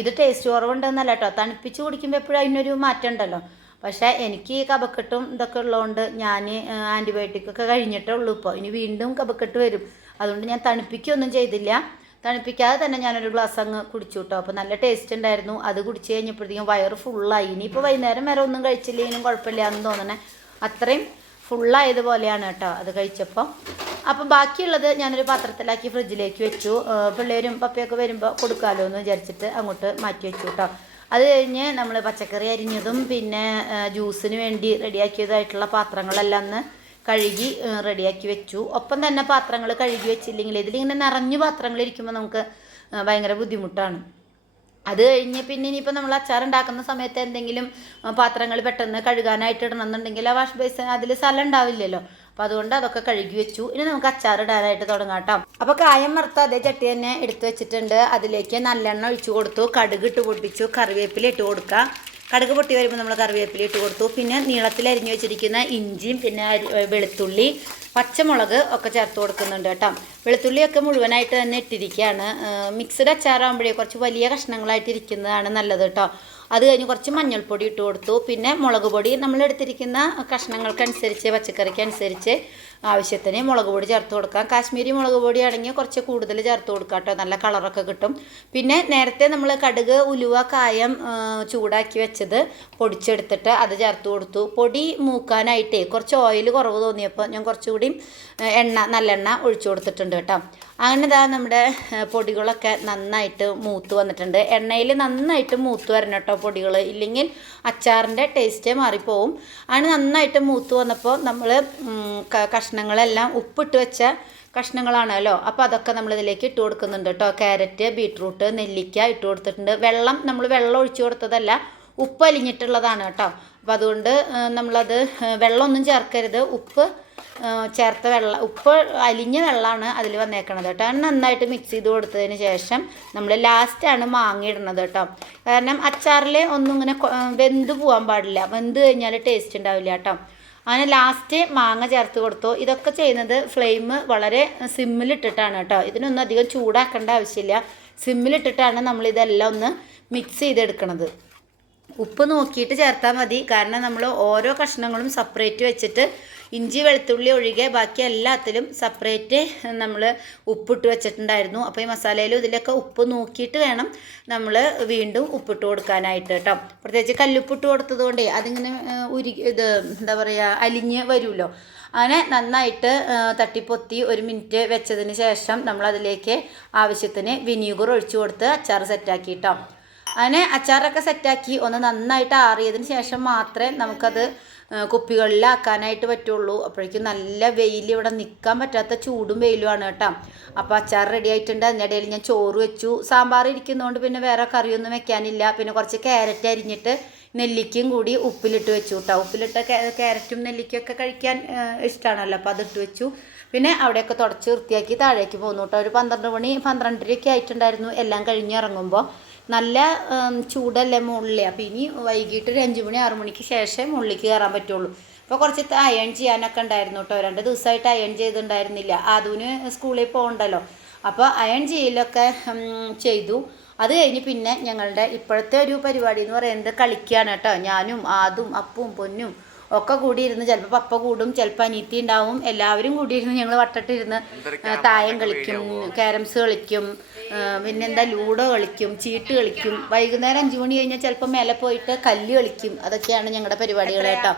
ഇത് ടേസ്റ്റ് കുറവുണ്ടെന്നല്ല കേട്ടോ തണുപ്പിച്ച് കുടിക്കുമ്പോൾ എപ്പോഴും അതിനൊരു മാറ്റം ഉണ്ടല്ലോ. പക്ഷേ എനിക്ക് ഈ കബക്കെട്ടും ഇതൊക്കെ ഉള്ളതുകൊണ്ട് ഞാൻ ആന്റിബയോട്ടിക് ഒക്കെ കഴിഞ്ഞിട്ടേ ഉള്ളൂ ഇപ്പോൾ ഇനി വീണ്ടും കബക്കെട്ട് വരും. അതുകൊണ്ട് ഞാൻ തണുപ്പിക്കൊന്നും ചെയ്തില്ല. തണുപ്പിക്കാതെ തന്നെ ഞാനൊരു ഗ്ലാസ് അങ്ങ് കുടിച്ചു കേട്ടോ അപ്പോൾ നല്ല ടേസ്റ്റ് ഉണ്ടായിരുന്നു. അത് കുടിച്ച് കഴിഞ്ഞപ്പോഴത്തേക്കും വയറ് ഫുള്ളായി ഇനിയിപ്പോൾ വൈകുന്നേരം വരെ ഒന്നും കഴിച്ചില്ലെങ്കിലും കുഴപ്പമില്ല എന്ന് തോന്നണേ. അത്രയും ഫുള്ളായതുപോലെയാണ് കേട്ടോ അത് കഴിച്ചപ്പോൾ അപ്പം ബാക്കിയുള്ളത് ഞാനൊരു പാത്രത്തിലാക്കി ഫ്രിഡ്ജിലേക്ക് വെച്ചു. പിള്ളേരും പപ്പയൊക്കെ വരുമ്പോൾ കൊടുക്കാമല്ലോ എന്ന് വിചാരിച്ചിട്ട് അങ്ങോട്ട് മാറ്റി വെച്ചു കേട്ടോ. അത് കഴിഞ്ഞ് നമ്മൾ പച്ചക്കറി അരിഞ്ഞതും പിന്നെ ജ്യൂസിന് വേണ്ടി റെഡിയാക്കിയതായിട്ടുള്ള പാത്രങ്ങളെല്ലാം ഒന്ന് കഴുകി റെഡിയാക്കി വെച്ചു. ഒപ്പം തന്നെ പാത്രങ്ങൾ കഴുകി വെച്ചില്ലെങ്കിൽ ഇതിലിങ്ങനെ നിറഞ്ഞു പാത്രങ്ങൾ ഇരിക്കുമ്പോൾ നമുക്ക് ഭയങ്കര ബുദ്ധിമുട്ടാണ്. അത് കഴിഞ്ഞ് പിന്നെ ഇനിയിപ്പോൾ നമ്മൾ അച്ചാർ ഉണ്ടാക്കുന്ന സമയത്ത് എന്തെങ്കിലും പാത്രങ്ങൾ പെട്ടെന്ന് കഴുകാനായിട്ട് ഇടണമെന്നുണ്ടെങ്കിൽ ആ വാഷ് ബേസിൻ അതിൽ സ്ഥലം ഉണ്ടാവില്ലല്ലോ. അപ്പോൾ അതുകൊണ്ട് അതൊക്കെ കഴുകി വെച്ചു. ഇനി നമുക്ക് അച്ചാർ ഇടാനായിട്ട് തുടങ്ങാം കേട്ടോ. അപ്പോൾ കായം വറുത്ത അതേ ചട്ടി തന്നെ എടുത്തു വെച്ചിട്ടുണ്ട്. അതിലേക്ക് നല്ലെണ്ണ ഒഴിച്ചു കൊടുത്തു. കടുക് ഇട്ട് പൊട്ടിച്ചു. കറിവേപ്പില ഇട്ട് കൊടുക്കുക. കടുക് പൊട്ടി വരുമ്പോൾ നമ്മൾ കറിവേപ്പില ഇട്ട് കൊടുത്തു. പിന്നെ നീളത്തിൽ അരിഞ്ഞു വെച്ചിരിക്കുന്ന ഇഞ്ചിയും പിന്നെ വെളുത്തുള്ളി പച്ചമുളക് ഒക്കെ ചേർത്ത് കൊടുക്കുന്നുണ്ട് കേട്ടോ. വെളുത്തുള്ളിയൊക്കെ മുഴുവനായിട്ട് തന്നെ ഇട്ടിരിക്കുകയാണ്. മിക്സഡ് അച്ചാറാകുമ്പോഴേ കുറച്ച് വലിയ കഷ്ണങ്ങളായിട്ട് ഇരിക്കുന്നതാണ് നല്ലത് കേട്ടോ. അത് കഴിഞ്ഞ് കുറച്ച് മഞ്ഞൾപ്പൊടി ഇട്ട് കൊടുത്തു. പിന്നെ മുളക് പൊടി നമ്മൾ എടുത്തിരിക്കുന്ന കഷ്ണങ്ങൾക്കനുസരിച്ച് പച്ചക്കറിക്ക് അനുസരിച്ച് ആവശ്യത്തിന് മുളക് പൊടി ചേർത്ത് കൊടുക്കാം. കാശ്മീരി മുളക് പൊടി ആണെങ്കിൽ കുറച്ച് കൂടുതൽ ചേർത്ത് കൊടുക്കാം കേട്ടോ. നല്ല കളറൊക്കെ കിട്ടും. പിന്നെ നേരത്തെ നമ്മൾ കടുക് ഉലുവ കായം ചൂടാക്കി വെച്ചത് പൊടിച്ചെടുത്തിട്ട് അത് ചേർത്ത് കൊടുത്തു. പൊടി മൂക്കാനായിട്ടേ കുറച്ച് ഓയിൽ കുറവ് തോന്നിയപ്പോൾ ഞാൻ കുറച്ചുകൂടി ആ, എണ്ണ നല്ലെണ്ണ ഒഴിച്ചു കൊടുത്തിട്ടുണ്ട് കേട്ടോ. അങ്ങനെ ഇതാ നമ്മുടെ പൊടികളൊക്കെ നന്നായിട്ട് മൂത്ത് വന്നിട്ടുണ്ട്. എണ്ണയിൽ നന്നായിട്ട് മൂത്ത് വരണം കേട്ടോ പൊടികൾ ഇല്ലെങ്കിൽ അച്ചാറിന്റെ ടേസ്റ്റേ മാറിപ്പോവും. അങ്ങനെ നന്നായിട്ട് മൂത്ത് വന്നപ്പോൾ നമ്മൾ കഷ്ണങ്ങളെല്ലാം ഉപ്പിട്ട് വെച്ച കഷ്ണങ്ങളാണല്ലോ. അപ്പോൾ അതൊക്കെ നമ്മൾ ഇതിലേക്ക് ഇട്ട് കൊടുക്കുന്നുണ്ട് കേട്ടോ. ക്യാരറ്റ് ബീട്രൂട്ട് നെല്ലിക്ക ഇട്ട് കൊടുത്തിട്ടുണ്ട്. വെള്ളം നമ്മൾ വെള്ളം ഒഴിച്ചു കൊടുത്തതല്ല ഉപ്പ് അലിഞ്ഞിട്ടുള്ളതാണ് കേട്ടോ. അപ്പോൾ അതുകൊണ്ട് നമ്മളത് വെള്ളമൊന്നും ചേർക്കരുത്. ഉപ്പ് ചേർത്ത വെള്ളം ഉപ്പ് അലിഞ്ഞ വെള്ളമാണ് അതിൽ വന്നേക്കണത് കേട്ടോ. അത് നന്നായിട്ട് മിക്സ് ചെയ്ത് കൊടുത്തതിന് ശേഷം നമ്മൾ ലാസ്റ്റാണ് മാങ്ങ ഇടുന്നത് കേട്ടോ. കാരണം അച്ചാറിൽ ഒന്നും ഇങ്ങനെ വെന്ത് പോകാൻ പാടില്ല. വെന്ത് കഴിഞ്ഞാൽ ടേസ്റ്റ് ഉണ്ടാവില്ല കേട്ടോ. അങ്ങനെ ലാസ്റ്റ് മാങ്ങ ചേർത്ത് കൊടുത്തു. ഇതൊക്കെ ചെയ്യുന്നത് ഫ്ലെയിം വളരെ സിമ്മിലിട്ടിട്ടാണ് കേട്ടോ. ഇതിനൊന്നും അധികം ചൂടാക്കേണ്ട ആവശ്യമില്ല. സിമ്മിലിട്ടിട്ടാണ് നമ്മളിതെല്ലാം ഒന്ന് മിക്സ് ചെയ്തെടുക്കണത്. ഉപ്പ് നോക്കിയിട്ട് ചേർത്താൽ മതി. കാരണം നമ്മൾ ഓരോ കഷ്ണങ്ങളും സെപ്പറേറ്റ് വെച്ചിട്ട് ഇഞ്ചി വെളുത്തുള്ളി ഒഴികെ ബാക്കി എല്ലാത്തിലും സെപ്പറേറ്റ് നമ്മൾ ഉപ്പിട്ട് വെച്ചിട്ടുണ്ടായിരുന്നു. അപ്പോൾ ഈ മസാലയിലും ഇതിലൊക്കെ ഉപ്പ് നോക്കിയിട്ട് വേണം നമ്മൾ വീണ്ടും ഉപ്പിട്ട് കൊടുക്കാനായിട്ട് കേട്ടോ. പ്രത്യേകിച്ച് കല്ലുപ്പിട്ട് കൊടുത്തത് കൊണ്ടേ അതിങ്ങനെ ഉരി ഇത് എന്താ പറയുക അലിഞ്ഞ് വരുമല്ലോ. അങ്ങനെ നന്നായിട്ട് തട്ടിപ്പൊത്തി ഒരു മിനിറ്റ് വെച്ചതിന് ശേഷം നമ്മളതിലേക്ക് ആവശ്യത്തിന് വിനീഗർ ഒഴിച്ചു കൊടുത്ത് അച്ചാർ സെറ്റാക്കി കേട്ടോ അങ്ങനെ അച്ചാറൊക്കെ സെറ്റാക്കി ഒന്ന് നന്നായിട്ട് ആറിയതിന് ശേഷം മാത്രമേ നമുക്കത് കുപ്പികളിലാക്കാനായിട്ട് പറ്റുള്ളൂ. അപ്പോഴേക്കും നല്ല വെയിൽ ഇവിടെ നിൽക്കാൻ പറ്റാത്ത ചൂടും വെയിലുമാണ് കേട്ടോ. അപ്പോൾ അച്ചാർ റെഡി ആയിട്ടുണ്ട്. അതിനിടയിൽ ഞാൻ ചോറ് വെച്ചു. സാമ്പാർ ഇരിക്കുന്നതുകൊണ്ട് പിന്നെ വേറെ കറിയൊന്നും വെക്കാനില്ല. പിന്നെ കുറച്ച് ക്യാരറ്റ് അരിഞ്ഞിട്ട് നെല്ലിക്കയും കൂടി ഉപ്പിലിട്ട് വെച്ചു കേട്ടോ. ഉപ്പിലിട്ട ക്യാരറ്റും നെല്ലിക്കയും ഒക്കെ കഴിക്കാൻ ഇഷ്ടമാണല്ലോ അപ്പോൾ അതിട്ട് വെച്ചു. പിന്നെ അവിടെയൊക്കെ തുടച്ച് വൃത്തിയാക്കി താഴേക്ക് പോന്നു കേട്ടോ. ഒരു പന്ത്രണ്ട് മണി പന്ത്രണ്ടരയൊക്കെ ആയിട്ടുണ്ടായിരുന്നു. എല്ലാം കഴിഞ്ഞ് ഇറങ്ങുമ്പോൾ നല്ല ചൂടല്ലേ മുകളിൽ അപ്പോൾ ഇനി വൈകിട്ട് ഒരു അഞ്ച് മണി ആറു മണിക്ക് ശേഷം മുകളിലേക്ക് കയറാൻ പറ്റുള്ളൂ. അപ്പോൾ കുറച്ച് അയൺ ചെയ്യാനൊക്കെ ഉണ്ടായിരുന്നു കേട്ടോ രണ്ട് ദിവസമായിട്ട് അയൺ ചെയ്തിട്ടുണ്ടായിരുന്നില്ല. അതുവിന് സ്കൂളിൽ പോകണ്ടല്ലോ. അപ്പോൾ അയൺ ചെയ്യലൊക്കെ ചെയ്തു. അത് കഴിഞ്ഞ് പിന്നെ ഞങ്ങളുടെ ഇപ്പോഴത്തെ ഒരു പരിപാടി എന്ന് പറയുന്നത് കളിക്കുകയാണ് കേട്ടോ ഞാനും ആദും അപ്പും പൊന്നും ഒക്കെ കൂടിയിരുന്ന് ചിലപ്പോൾ പപ്പ കൂടും ചിലപ്പോൾ അനീത്തി ഉണ്ടാവും എല്ലാവരും കൂടിയിരുന്ന് ഞങ്ങൾ വട്ടട്ടിരുന്ന് തായം കളിക്കും ക്യാരംസ് കളിക്കും പിന്നെന്താ ലൂഡോ കളിക്കും ചീട്ട് കളിക്കും. വൈകുന്നേരം അഞ്ച് മണി കഴിഞ്ഞാൽ ചിലപ്പോൾ മേലെ പോയിട്ട് കല്ല് കളിക്കും. അതൊക്കെയാണ് ഞങ്ങളുടെ പരിപാടികൾ കേട്ടോ.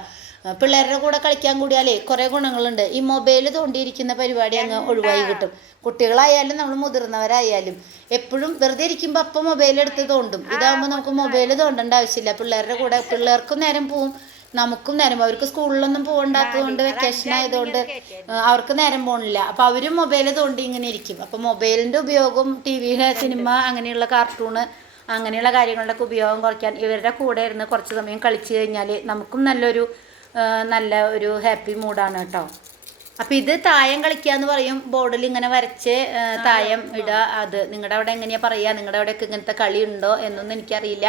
പിള്ളേരുടെ കൂടെ കളിക്കാൻ കൂടിയാലേ കുറേ ഗുണങ്ങളുണ്ട്. ഈ മൊബൈൽ തോണ്ടിയിരിക്കുന്ന പരിപാടി അങ്ങ് ഒഴിവായി കിട്ടും. കുട്ടികളായാലും നമ്മൾ മുതിർന്നവരായാലും എപ്പോഴും വെറുതെ ഇരിക്കുമ്പോൾ അപ്പം മൊബൈൽ എടുത്ത് തോണ്ടും ഇതാകുമ്പോൾ നമുക്ക് മൊബൈൽ തോണ്ടേണ്ട ആവശ്യമില്ല. പിള്ളേരുടെ കൂടെ [laughs] പിള്ളേർക്കും നേരം പോവും. നമുക്കും നേരം. അവർക്ക് സ്കൂളിലൊന്നും പോകണ്ടാത്തതുകൊണ്ട് വെക്കേഷൻ ആയതുകൊണ്ട് അവർക്ക് നേരം പോകണില്ല അപ്പോൾ അവരും മൊബൈൽ തോണ്ടി ഇങ്ങനെ ഇരിക്കും. അപ്പോൾ മൊബൈലിന്റെ ഉപയോഗം ടി വിയിലെ സിനിമ അങ്ങനെയുള്ള കാർട്ടൂണ് അങ്ങനെയുള്ള കാര്യങ്ങളുടെയൊക്കെ ഉപയോഗം കുറയ്ക്കാൻ ഇവരുടെ കൂടെ ഇരുന്ന് കുറച്ച് സമയം കളിച്ചു കഴിഞ്ഞാൽ നമുക്കും നല്ലൊരു നല്ല ഒരു ഹാപ്പി മൂഡാണ് കേട്ടോ. അപ്പം ഇത് തായം കളിക്കുക എന്ന് പറയും. ബോർഡിൽ ഇങ്ങനെ വരച്ച് തായം ഇടുക. അത് നിങ്ങളുടെ അവിടെ എങ്ങനെയാ പറയുക? നിങ്ങളുടെ അവിടെയൊക്കെ ഇങ്ങനത്തെ കളി ഉണ്ടോ എന്നൊന്നും എനിക്കറിയില്ല.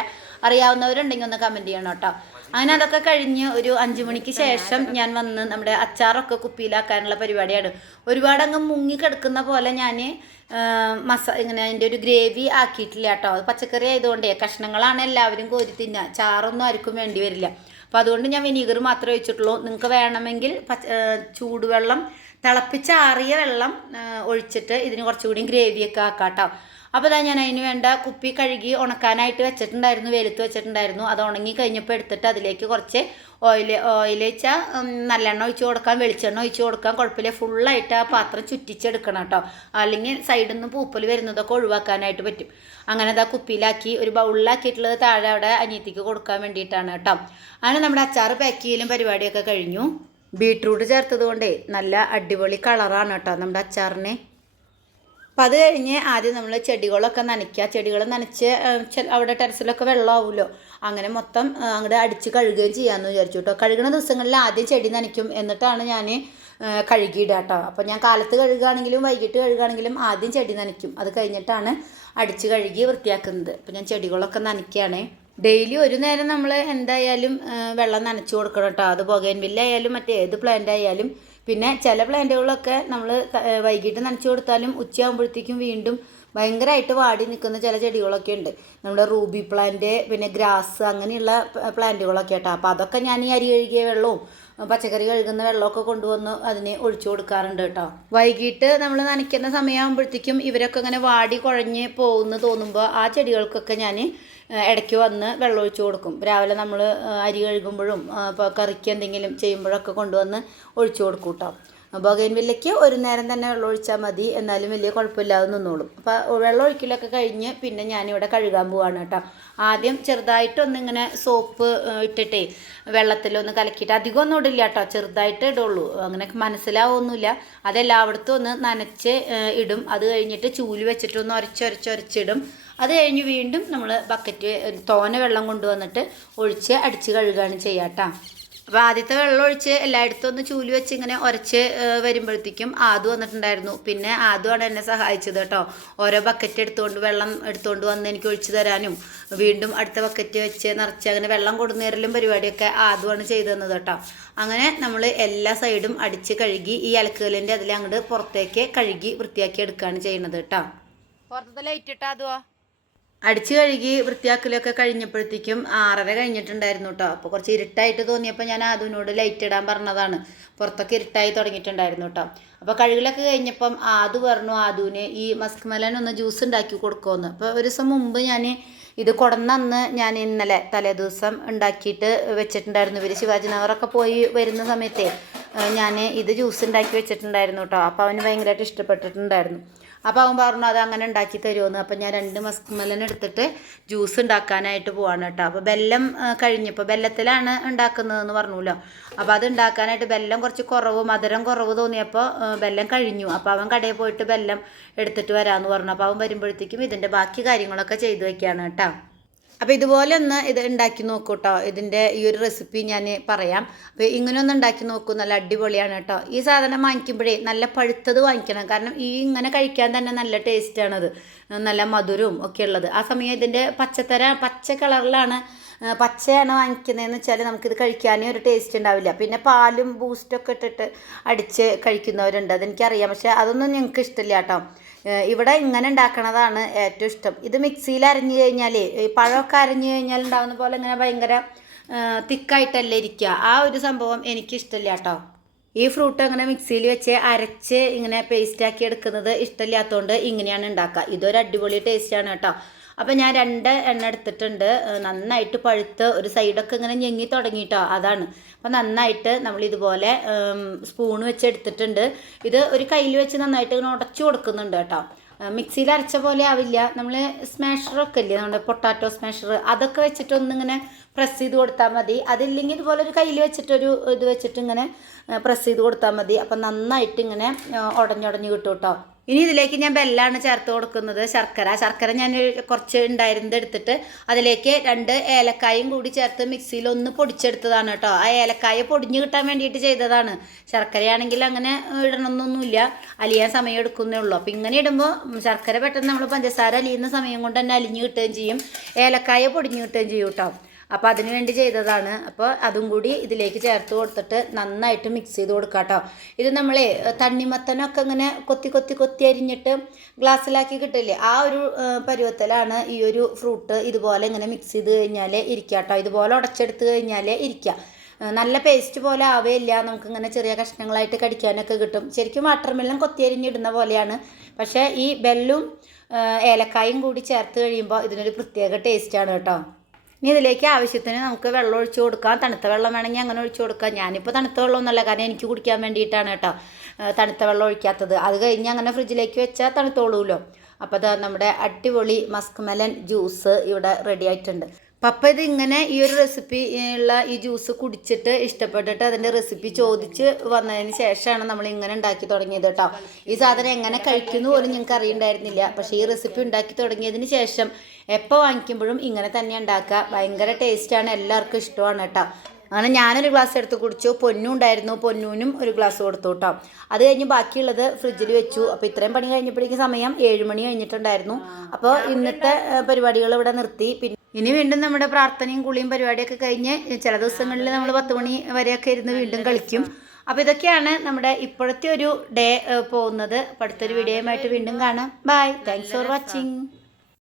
അറിയാവുന്നവരുണ്ടെങ്കിൽ ഒന്ന് കമന്റ് ചെയ്യണം കേട്ടോ. അങ്ങനെ അതൊക്കെ കഴിഞ്ഞ് ഒരു അഞ്ചു മണിക്ക് ശേഷം ഞാൻ വന്ന് നമ്മുടെ അച്ചാറൊക്കെ കുപ്പിയിലാക്കാനുള്ള പരിപാടിയാണ്. ഒരുപാട് അങ്ങ് മുങ്ങി കിടക്കുന്ന പോലെ ഞാൻ മസ ഇങ്ങനെ അതിന്റെ ഒരു ഗ്രേവി ആക്കിയിട്ടില്ല കേട്ടോ. അത് പച്ചക്കറി ആയതുകൊണ്ടേ കഷ്ണങ്ങളാണ് എല്ലാവരും കോരി തിന്നുക ചാറൊന്നും ആർക്കും വേണ്ടി വരില്ല. അപ്പോൾ അതുകൊണ്ട് ഞാൻ വിനീഗർ മാത്രമേ ഒഴിച്ചിട്ടുള്ളൂ. നിങ്ങൾക്ക് വേണമെങ്കിൽ പച്ച ചൂടുവെള്ളം തിളപ്പിച്ചാറിയ വെള്ളം ഒഴിച്ചിട്ട് ഇതിന് കുറച്ചുകൂടി ഗ്രേവിയൊക്കെ ആക്കാം കേട്ടോ. അപ്പോൾ ഇതാ ഞാൻ അതിന് വേണ്ട കുപ്പി കഴുകി ഉണക്കാനായിട്ട് വെച്ചിട്ടുണ്ടായിരുന്നു വെലുത്ത് വെച്ചിട്ടുണ്ടായിരുന്നു. അത് ഉണങ്ങി കഴിഞ്ഞപ്പോൾ എടുത്തിട്ട് അതിലേക്ക് കുറച്ച് ഓയിൽ ഓയിൽ വെച്ചാൽ നല്ലെണ്ണ ഒഴിച്ച് കൊടുക്കാം വെളിച്ചെണ്ണ ഒഴിച്ച് കൊടുക്കാം. കുഴപ്പമില്ല ഫുള്ളായിട്ട് ആ പാത്രം ചുറ്റിച്ചെടുക്കണം കേട്ടോ. അല്ലെങ്കിൽ സൈഡിൽ നിന്ന് പൂപ്പൽ വരുന്നതൊക്കെ ഒഴിവാക്കാനായിട്ട് പറ്റും. അങ്ങനെ അതാ കുപ്പിയിലാക്കി ഒരു ബൗളിലാക്കിയിട്ടുള്ളത് താഴെ അവിടെ അനിയത്തിക്ക് കൊടുക്കാൻ വേണ്ടിയിട്ടാണ് കേട്ടോ. അങ്ങനെ നമ്മുടെ അച്ചാർ പാക്ക് ചെയ്യലും പരിപാടിയൊക്കെ കഴിഞ്ഞു. ബീട്രൂട്ട് ചേർത്തത് കൊണ്ടേ നല്ല അടിപൊളി കളറാണ് കേട്ടോ നമ്മുടെ അച്ചാറിന്. അപ്പം അത് കഴിഞ്ഞ് ആദ്യം നമ്മൾ ചെടികളൊക്കെ നനയ്ക്കുക. ചെടികൾ നനച്ച് അവിടെ ടെറസിലൊക്കെ വെള്ളമാവുമല്ലോ അങ്ങനെ മൊത്തം അങ്ങോട്ട് അടിച്ച് കഴുകുകയും ചെയ്യാമെന്ന് വിചാരിച്ചു കേട്ടോ കഴുകുന്ന ദിവസങ്ങളിൽ ആദ്യം ചെടി നനയ്ക്കും. എന്നിട്ടാണ് ഞാൻ കഴുകിയിടുക കേട്ടോ അപ്പോൾ ഞാൻ കാലത്ത് കഴുകുകയാണെങ്കിലും വൈകിട്ട് കഴുകുകയാണെങ്കിലും ആദ്യം ചെടി നനയ്ക്കും. അത് കഴിഞ്ഞിട്ടാണ് അടിച്ച് കഴുകി വൃത്തിയാക്കുന്നത്. അപ്പോൾ ഞാൻ ചെടികളൊക്കെ നനയ്ക്കുകയാണേ. ഡെയിലി ഒരു നേരം നമ്മൾ എന്തായാലും വെള്ളം നനച്ചു കൊടുക്കണം കേട്ടോ അത് പുകയൻ വില്ലായാലും മറ്റേ ഏത് പ്ലാന്റ് ആയാലും പിന്നെ ചില പ്ലാന്റുകളൊക്കെ നമ്മൾ വൈകിട്ട് നനച്ചു കൊടുത്താലും ഉച്ചയാകുമ്പോഴത്തേക്കും വീണ്ടും ഭയങ്കരമായിട്ട് വാടി നിൽക്കുന്ന ചില ചെടികളൊക്കെ ഉണ്ട്. നമ്മുടെ റൂബി പ്ലാന്റ് പിന്നെ ഗ്രാസ് അങ്ങനെയുള്ള പ്ലാന്റുകളൊക്കെ ആട്ടോ. അപ്പോൾ അതൊക്കെ ഞാൻ ഈ അരി കഴുകിയ വെള്ളവും പച്ചക്കറി കഴുകുന്ന വെള്ളമൊക്കെ കൊണ്ടുവന്ന് അതിനെ ഒഴിച്ചു കൊടുക്കാറുണ്ട് കേട്ടോ. വൈകിട്ട് നമ്മൾ നനയ്ക്കുന്ന സമയമാകുമ്പോഴത്തേക്കും ഇവരൊക്കെ ഇങ്ങനെ വാടി കുഴഞ്ഞ് പോകുന്നു തോന്നുമ്പോൾ ആ ചെടികൾക്കൊക്കെ ഞാൻ ഇടയ്ക്ക് വന്ന് വെള്ളം ഒഴിച്ചു കൊടുക്കും. രാവിലെ നമ്മൾ അരി കഴുകുമ്പോഴും ഇപ്പോൾ കറിക്ക് എന്തെങ്കിലും ചെയ്യുമ്പോഴൊക്കെ കൊണ്ടുവന്ന് ഒഴിച്ചു കൊടുക്കും കേട്ടോ ബൊഗൈൻവില്ലയ്ക്ക് ഒരു നേരം തന്നെ വെള്ളം ഒഴിച്ചാൽ മതി. എന്നാലും വലിയ കുഴപ്പമില്ലാതെ നിന്നോളും. അപ്പോൾ വെള്ളം ഒഴിക്കലൊക്കെ കഴിഞ്ഞ് പിന്നെ ഞാനിവിടെ കഴുകാൻ പോവാണ് കേട്ടോ ആദ്യം ചെറുതായിട്ടൊന്നിങ്ങനെ സോപ്പ് ഇട്ടിട്ടേ വെള്ളത്തിലൊന്ന് കലക്കിയിട്ട് അധികം ഒന്നും ഇടില്ല കേട്ടോ ചെറുതായിട്ട് ഇടുള്ളൂ. അങ്ങനെ മനസ്സിലാവൊന്നുമില്ല. അതെല്ലായിടത്തും ഒന്ന് നനച്ച് ഇടും. അത് കഴിഞ്ഞിട്ട് ചൂൽ വെച്ചിട്ടൊന്ന് ഉരച്ചൊരച്ചൊരച്ചിടും അത് കഴിഞ്ഞ് വീണ്ടും നമ്മൾ ബക്കറ്റ് തോന വെള്ളം കൊണ്ടുവന്നിട്ട് ഒഴിച്ച് അടിച്ച് കഴുകുകയാണ് ചെയ്യാട്ടോ അപ്പോൾ ആദ്യത്തെ വെള്ളം ഒഴിച്ച് എല്ലായിടത്തും ഒന്ന് ചൂൽ വെച്ച് ഇങ്ങനെ ഉരച്ച് വരുമ്പോഴത്തേക്കും ആദു വന്നിട്ടുണ്ടായിരുന്നു. പിന്നെ ആദുവാണ് എന്നെ സഹായിച്ചത് കേട്ടോ ഓരോ ബക്കറ്റ് എടുത്തുകൊണ്ട് വെള്ളം എടുത്തുകൊണ്ട് വന്ന് എനിക്ക് ഒഴിച്ചു തരാനും. വീണ്ടും അടുത്ത ബക്കറ്റ് വെച്ച് നിറച്ച് അങ്ങനെ വെള്ളം കൊടുന്നേരലും പരിപാടിയൊക്കെ ആദുവാണ് ചെയ്തു തന്നത് കേട്ടോ അങ്ങനെ നമ്മൾ എല്ലാ സൈഡും അടിച്ച് കഴുകി ഈ അലക്കുകലിന്റെ അതിൽ അങ്ങോട്ട് പുറത്തേക്ക് കഴുകി വൃത്തിയാക്കി എടുക്കുകയാണ് ചെയ്യുന്നത് കേട്ടോ പുറത്തത്തെ ലൈറ്റ് ഇട്ടാ അതുവാ അടിച്ചു കഴുകി വൃത്തിയാക്കലൊക്കെ കഴിഞ്ഞപ്പോഴത്തേക്കും ആറര കഴിഞ്ഞിട്ടുണ്ടായിരുന്നു കേട്ടോ അപ്പോൾ കുറച്ച് ഇരുട്ടായിട്ട് തോന്നിയപ്പോൾ ഞാൻ ആദുവിനോട് ലൈറ്റ് ഇടാൻ പറഞ്ഞതാണ്. പുറത്തൊക്കെ ഇരുട്ടായി തുടങ്ങിയിട്ടുണ്ടായിരുന്നു കേട്ടോ അപ്പോൾ കഴുകലൊക്കെ കഴിഞ്ഞപ്പം ആദു പറഞ്ഞു ആദുവിന് ഈ മസ്ക് ഒന്ന് ജ്യൂസ് ഉണ്ടാക്കി കൊടുക്കുമെന്ന് അപ്പോൾ ഒരു ദിവസം മുമ്പ് ഞാൻ ഇത് കൊടന്നന്ന് ഞാൻ ഇന്നലെ തലേ ദിവസം ഉണ്ടാക്കിയിട്ട് വെച്ചിട്ടുണ്ടായിരുന്നു. ഇവർ ശിവാജി നവറൊക്കെ പോയി വരുന്ന സമയത്തെ ഞാൻ ഇത് ജ്യൂസ് ഉണ്ടാക്കി വെച്ചിട്ടുണ്ടായിരുന്നു കേട്ടോ അപ്പോൾ അവന് ഭയങ്കരമായിട്ട് ഇഷ്ടപ്പെട്ടിട്ടുണ്ടായിരുന്നു. അപ്പോൾ അവൻ പറഞ്ഞു അത് അങ്ങനെ ഉണ്ടാക്കി തരുമെന്ന് അപ്പോൾ ഞാൻ രണ്ട് മസ്ക് മെലൻ എടുത്തിട്ട് ജ്യൂസ് ഉണ്ടാക്കാനായിട്ട് പോവാണ് കേട്ടോ. അപ്പോൾ ബെല്ലം കഴിഞ്ഞപ്പോൾ ബെല്ലത്തിലാണ് ഉണ്ടാക്കുന്നതെന്ന് പറഞ്ഞല്ലോ. അപ്പോൾ അത് ഉണ്ടാക്കാനായിട്ട് ബെല്ലം കുറച്ച് കുറവ് മധുരം കുറവ് തോന്നിയപ്പോൾ ബെല്ലം കഴിഞ്ഞു. അപ്പോൾ അവൻ കടയിൽ പോയിട്ട് ബെല്ലം എടുത്തിട്ട് വരാമെന്ന് പറഞ്ഞു. അപ്പോൾ അവൻ വരുമ്പോഴത്തേക്കും ഇതിന്റെ ബാക്കി കാര്യങ്ങളൊക്കെ ചെയ്തു വയ്ക്കുകയാണ് കേട്ടോ. അപ്പോൾ ഇതുപോലെ ഒന്ന് ഇത് ഉണ്ടാക്കി നോക്കൂ കേട്ടോ ഇതിന്റെ ഈ ഒരു റെസിപ്പി ഞാൻ പറയാം. അപ്പോൾ ഇങ്ങനെ ഒന്ന് ഉണ്ടാക്കി നോക്കൂ. നല്ല അടിപൊളിയാണ് കേട്ടോ. ഈ സാധനം വാങ്ങിക്കുമ്പോഴേ നല്ല പഴുത്തത് വാങ്ങിക്കണം. കാരണം ഈ ഇങ്ങനെ കഴിക്കാൻ തന്നെ നല്ല ടേസ്റ്റാണത് നല്ല മധുരവും ഒക്കെ ഉള്ളത്. ആ സമയം ഇതിന്റെ പച്ചത്തര പച്ച കളറിലാണ് പച്ചയാണ് വാങ്ങിക്കുന്നതെന്ന് വെച്ചാൽ നമുക്കിത് കഴിക്കാനേ ഒരു ടേസ്റ്റ് ഉണ്ടാവില്ല. പിന്നെ പാലും ബൂസ്റ്റൊക്കെ ഇട്ടിട്ട് അടിച്ച് കഴിക്കുന്നവരുണ്ട്. അതെനിക്കറിയാം. പക്ഷേ അതൊന്നും ഞങ്ങൾക്ക് ഇഷ്ടമില്ല കേട്ടോ. ഇവിടെ ഇങ്ങനെ ഉണ്ടാക്കണതാണ് ഏറ്റവും ഇഷ്ടം. ഇത് മിക്സിയിൽ അരഞ്ഞു കഴിഞ്ഞാൽ പഴമൊക്കെ അരഞ്ഞു കഴിഞ്ഞാൽ ഉണ്ടാകുന്ന പോലെ ഇങ്ങനെ ഭയങ്കര തിക്കായിട്ടല്ലേ ഇരിക്കുക. ആ ഒരു സംഭവം എനിക്കിഷ്ടമില്ല കേട്ടോ. ഈ ഫ്രൂട്ട് അങ്ങനെ മിക്സിയിൽ വെച്ച് അരച്ച് ഇങ്ങനെ പേസ്റ്റാക്കി എടുക്കുന്നത് ഇഷ്ടമില്ലാത്തതുകൊണ്ട് ഇങ്ങനെയാണ് ഉണ്ടാക്കുക. ഇതൊരു അടിപൊളി ടേസ്റ്റാണ് കേട്ടോ. അപ്പം ഞാൻ രണ്ട് എണ്ണ എടുത്തിട്ടുണ്ട്. നന്നായിട്ട് പഴുത്ത് ഒരു സൈഡൊക്കെ ഇങ്ങനെ ഞെങ്ങി തുടങ്ങിയിട്ടോ അതാണ്. അപ്പം നന്നായിട്ട് നമ്മൾ ഇതുപോലെ സ്പൂൺ വെച്ച് എടുത്തിട്ടുണ്ട്. ഇത് ഒരു കയ്യിൽ വെച്ച് നന്നായിട്ട് ഇങ്ങനെ ഉടച്ചു കൊടുക്കുന്നുണ്ട് കേട്ടോ. മിക്സിയിൽ അരച്ച പോലെ ആവില്ല. നമ്മൾ സ്മാഷറൊക്കെ ഇല്ലേ? നമ്മുടെ പൊട്ടാറ്റോ സ്മാഷർ അതൊക്കെ വെച്ചിട്ട് ഒന്നിങ്ങനെ പ്രസ് ചെയ്ത് കൊടുത്താൽ മതി. അതില്ലെങ്കിൽ ഇതുപോലെ ഒരു കയ്യിൽ വെച്ചിട്ടൊരു ഇത് വെച്ചിട്ട് ഇങ്ങനെ പ്രസ് ചെയ്ത് കൊടുത്താൽ മതി. അപ്പം നന്നായിട്ട് ഇങ്ങനെ ഉടഞ്ഞുടഞ്ഞ് കിട്ടും കേട്ടോ. ഇനി ഇതിലേക്ക് ഞാൻ ബെല്ലാണ് ചേർത്ത് കൊടുക്കുന്നത് ശർക്കര. ശർക്കര ഞാൻ കുറച്ച് ഉണ്ടായിരുന്നത് എടുത്തിട്ട് അതിലേക്ക് രണ്ട് ഏലക്കായും കൂടി ചേർത്ത് മിക്സിയിൽ ഒന്ന് പൊടിച്ചെടുത്തതാണ് കേട്ടോ. ആ ഏലക്കായ പൊടിഞ്ഞ് കിട്ടാൻ വേണ്ടിയിട്ട് ചെയ്തതാണ്. ശർക്കരയാണെങ്കിൽ അങ്ങനെ ഇടണമെന്നൊന്നുമില്ല അലിയാൻ സമയം എടുക്കുന്നേ ഉള്ളൂ. അപ്പോൾ ഇങ്ങനെ ഇടുമ്പോൾ ശർക്കര പെട്ടെന്ന് നമ്മൾ പഞ്ചസാര അലിയുന്ന സമയം കൊണ്ട് തന്നെ അലിഞ്ഞ് കിട്ടുകയും ചെയ്യും. ഏലക്കായ പൊടിഞ്ഞ് കിട്ടുകയും ചെയ്യും കേട്ടോ. അപ്പോൾ അതിന് വേണ്ടി ചെയ്തതാണ്. അപ്പോൾ അതും കൂടി ഇതിലേക്ക് ചേർത്ത് കൊടുത്തിട്ട് നന്നായിട്ട് മിക്സ് ചെയ്ത് കൊടുക്കാം കേട്ടോ ഇത് നമ്മളെ തണ്ണിമത്തനൊക്കെ ഇങ്ങനെ കൊത്തി കൊത്തി കൊത്തി അരിഞ്ഞിട്ട് ഗ്ലാസ്സിലാക്കി കിട്ടില്ലേ? ആ ഒരു പരുവത്തിലാണ് ഈ ഒരു ഫ്രൂട്ട് ഇതുപോലെ ഇങ്ങനെ മിക്സ് ചെയ്ത് കഴിഞ്ഞാൽ ഇരിക്കുക കേട്ടോ ഇതുപോലെ ഉടച്ചെടുത്ത് കഴിഞ്ഞാൽ ഇരിക്കുക നല്ല പേസ്റ്റ് പോലെ ആവേയില്ല. നമുക്കിങ്ങനെ ചെറിയ കഷ്ണങ്ങളായിട്ട് കടിക്കാനൊക്കെ കിട്ടും. ശരിക്കും വാട്ടർമെല്ലൻ കൊത്തി അരിഞ്ഞിടുന്ന പോലെയാണ്. പക്ഷേ ഈ ബെല്ലും ഏലക്കായും കൂടി ചേർത്ത് കഴിയുമ്പോൾ ഇതിനൊരു പ്രത്യേക ടേസ്റ്റാണ് കേട്ടോ. ഇനി ഇതിലേക്ക് ആവശ്യത്തിന് നമുക്ക് വെള്ളം ഒഴിച്ച് കൊടുക്കാം. തണുത്ത വെള്ളം വേണമെങ്കിൽ അങ്ങനെ ഒഴിച്ച് കൊടുക്കാം. ഞാനിപ്പോൾ തണുത്ത വെള്ളമൊന്നുമല്ല കാരണം എനിക്ക് കുടിക്കാൻ വേണ്ടിയിട്ടാണ് കേട്ടോ തണുത്ത വെള്ളം ഒഴിക്കാത്തത്. അത് കഴിഞ്ഞ് അങ്ങനെ ഫ്രിഡ്ജിലേക്ക് വെച്ചാൽ തണുത്തോളൂല്ലോ അപ്പോൾ അത് നമ്മുടെ അടിപൊളി മസ്ക് മെലൻ ജ്യൂസ് ഇവിടെ റെഡി ആയിട്ടുണ്ട്. പപ്പ ഇത് ഇങ്ങനെ ഈ ഒരു റെസിപ്പി ഉള്ള ഈ ജ്യൂസ് കുടിച്ചിട്ട് ഇഷ്ടപ്പെട്ടിട്ട് അതിന്റെ റെസിപ്പി ചോദിച്ച് വന്നതിന് ശേഷമാണ് നമ്മൾ ഇങ്ങനെ ഉണ്ടാക്കി തുടങ്ങിയത് കേട്ടോ. ഈ സാധനം എങ്ങനെ കഴിക്കുന്നു പോലും ഞങ്ങൾക്ക് അറിയണ്ടായിരുന്നില്ല. പക്ഷേ ഈ റെസിപ്പി ഉണ്ടാക്കി തുടങ്ങിയതിന് ശേഷം എപ്പോൾ വാങ്ങിക്കുമ്പോഴും ഇങ്ങനെ തന്നെ ഉണ്ടാക്കുക. ഭയങ്കര ടേസ്റ്റാണ് എല്ലാവർക്കും ഇഷ്ടമാണ് കേട്ടോ. അങ്ങനെ ഞാനൊരു ഗ്ലാസ് എടുത്ത് കുടിച്ചു. പൊന്നും ഉണ്ടായിരുന്നു. പൊന്നൂനും ഒരു ഗ്ലാസ് കൊടുത്തു കേട്ടോ. അത് കഴിഞ്ഞ് ബാക്കിയുള്ളത് ഫ്രിഡ്ജിൽ വെച്ചു. അപ്പോൾ ഇത്രയും പണി കഴിഞ്ഞപ്പോഴേക്കും സമയം ഏഴ് മണി കഴിഞ്ഞിട്ടുണ്ടായിരുന്നു. അപ്പോൾ ഇന്നത്തെ പരിപാടികൾ ഇവിടെ നിർത്തി. പിന്നെ ഇനി വീണ്ടും നമ്മുടെ പ്രാർത്ഥനയും കുളിയും പരിപാടിയൊക്കെ കഴിഞ്ഞ് ചില ദിവസങ്ങളിൽ നമ്മൾ പത്ത് മണി വരെയൊക്കെ ഇരുന്ന് വീണ്ടും കളിക്കും. അപ്പോൾ ഇതൊക്കെയാണ് നമ്മുടെ ഇപ്പോഴത്തെ ഒരു ഡേ പോകുന്നത്. അപ്പോൾ അടുത്തൊരു വീഡിയോയുമായിട്ട് വീണ്ടും കാണാം. Bye thanks for watching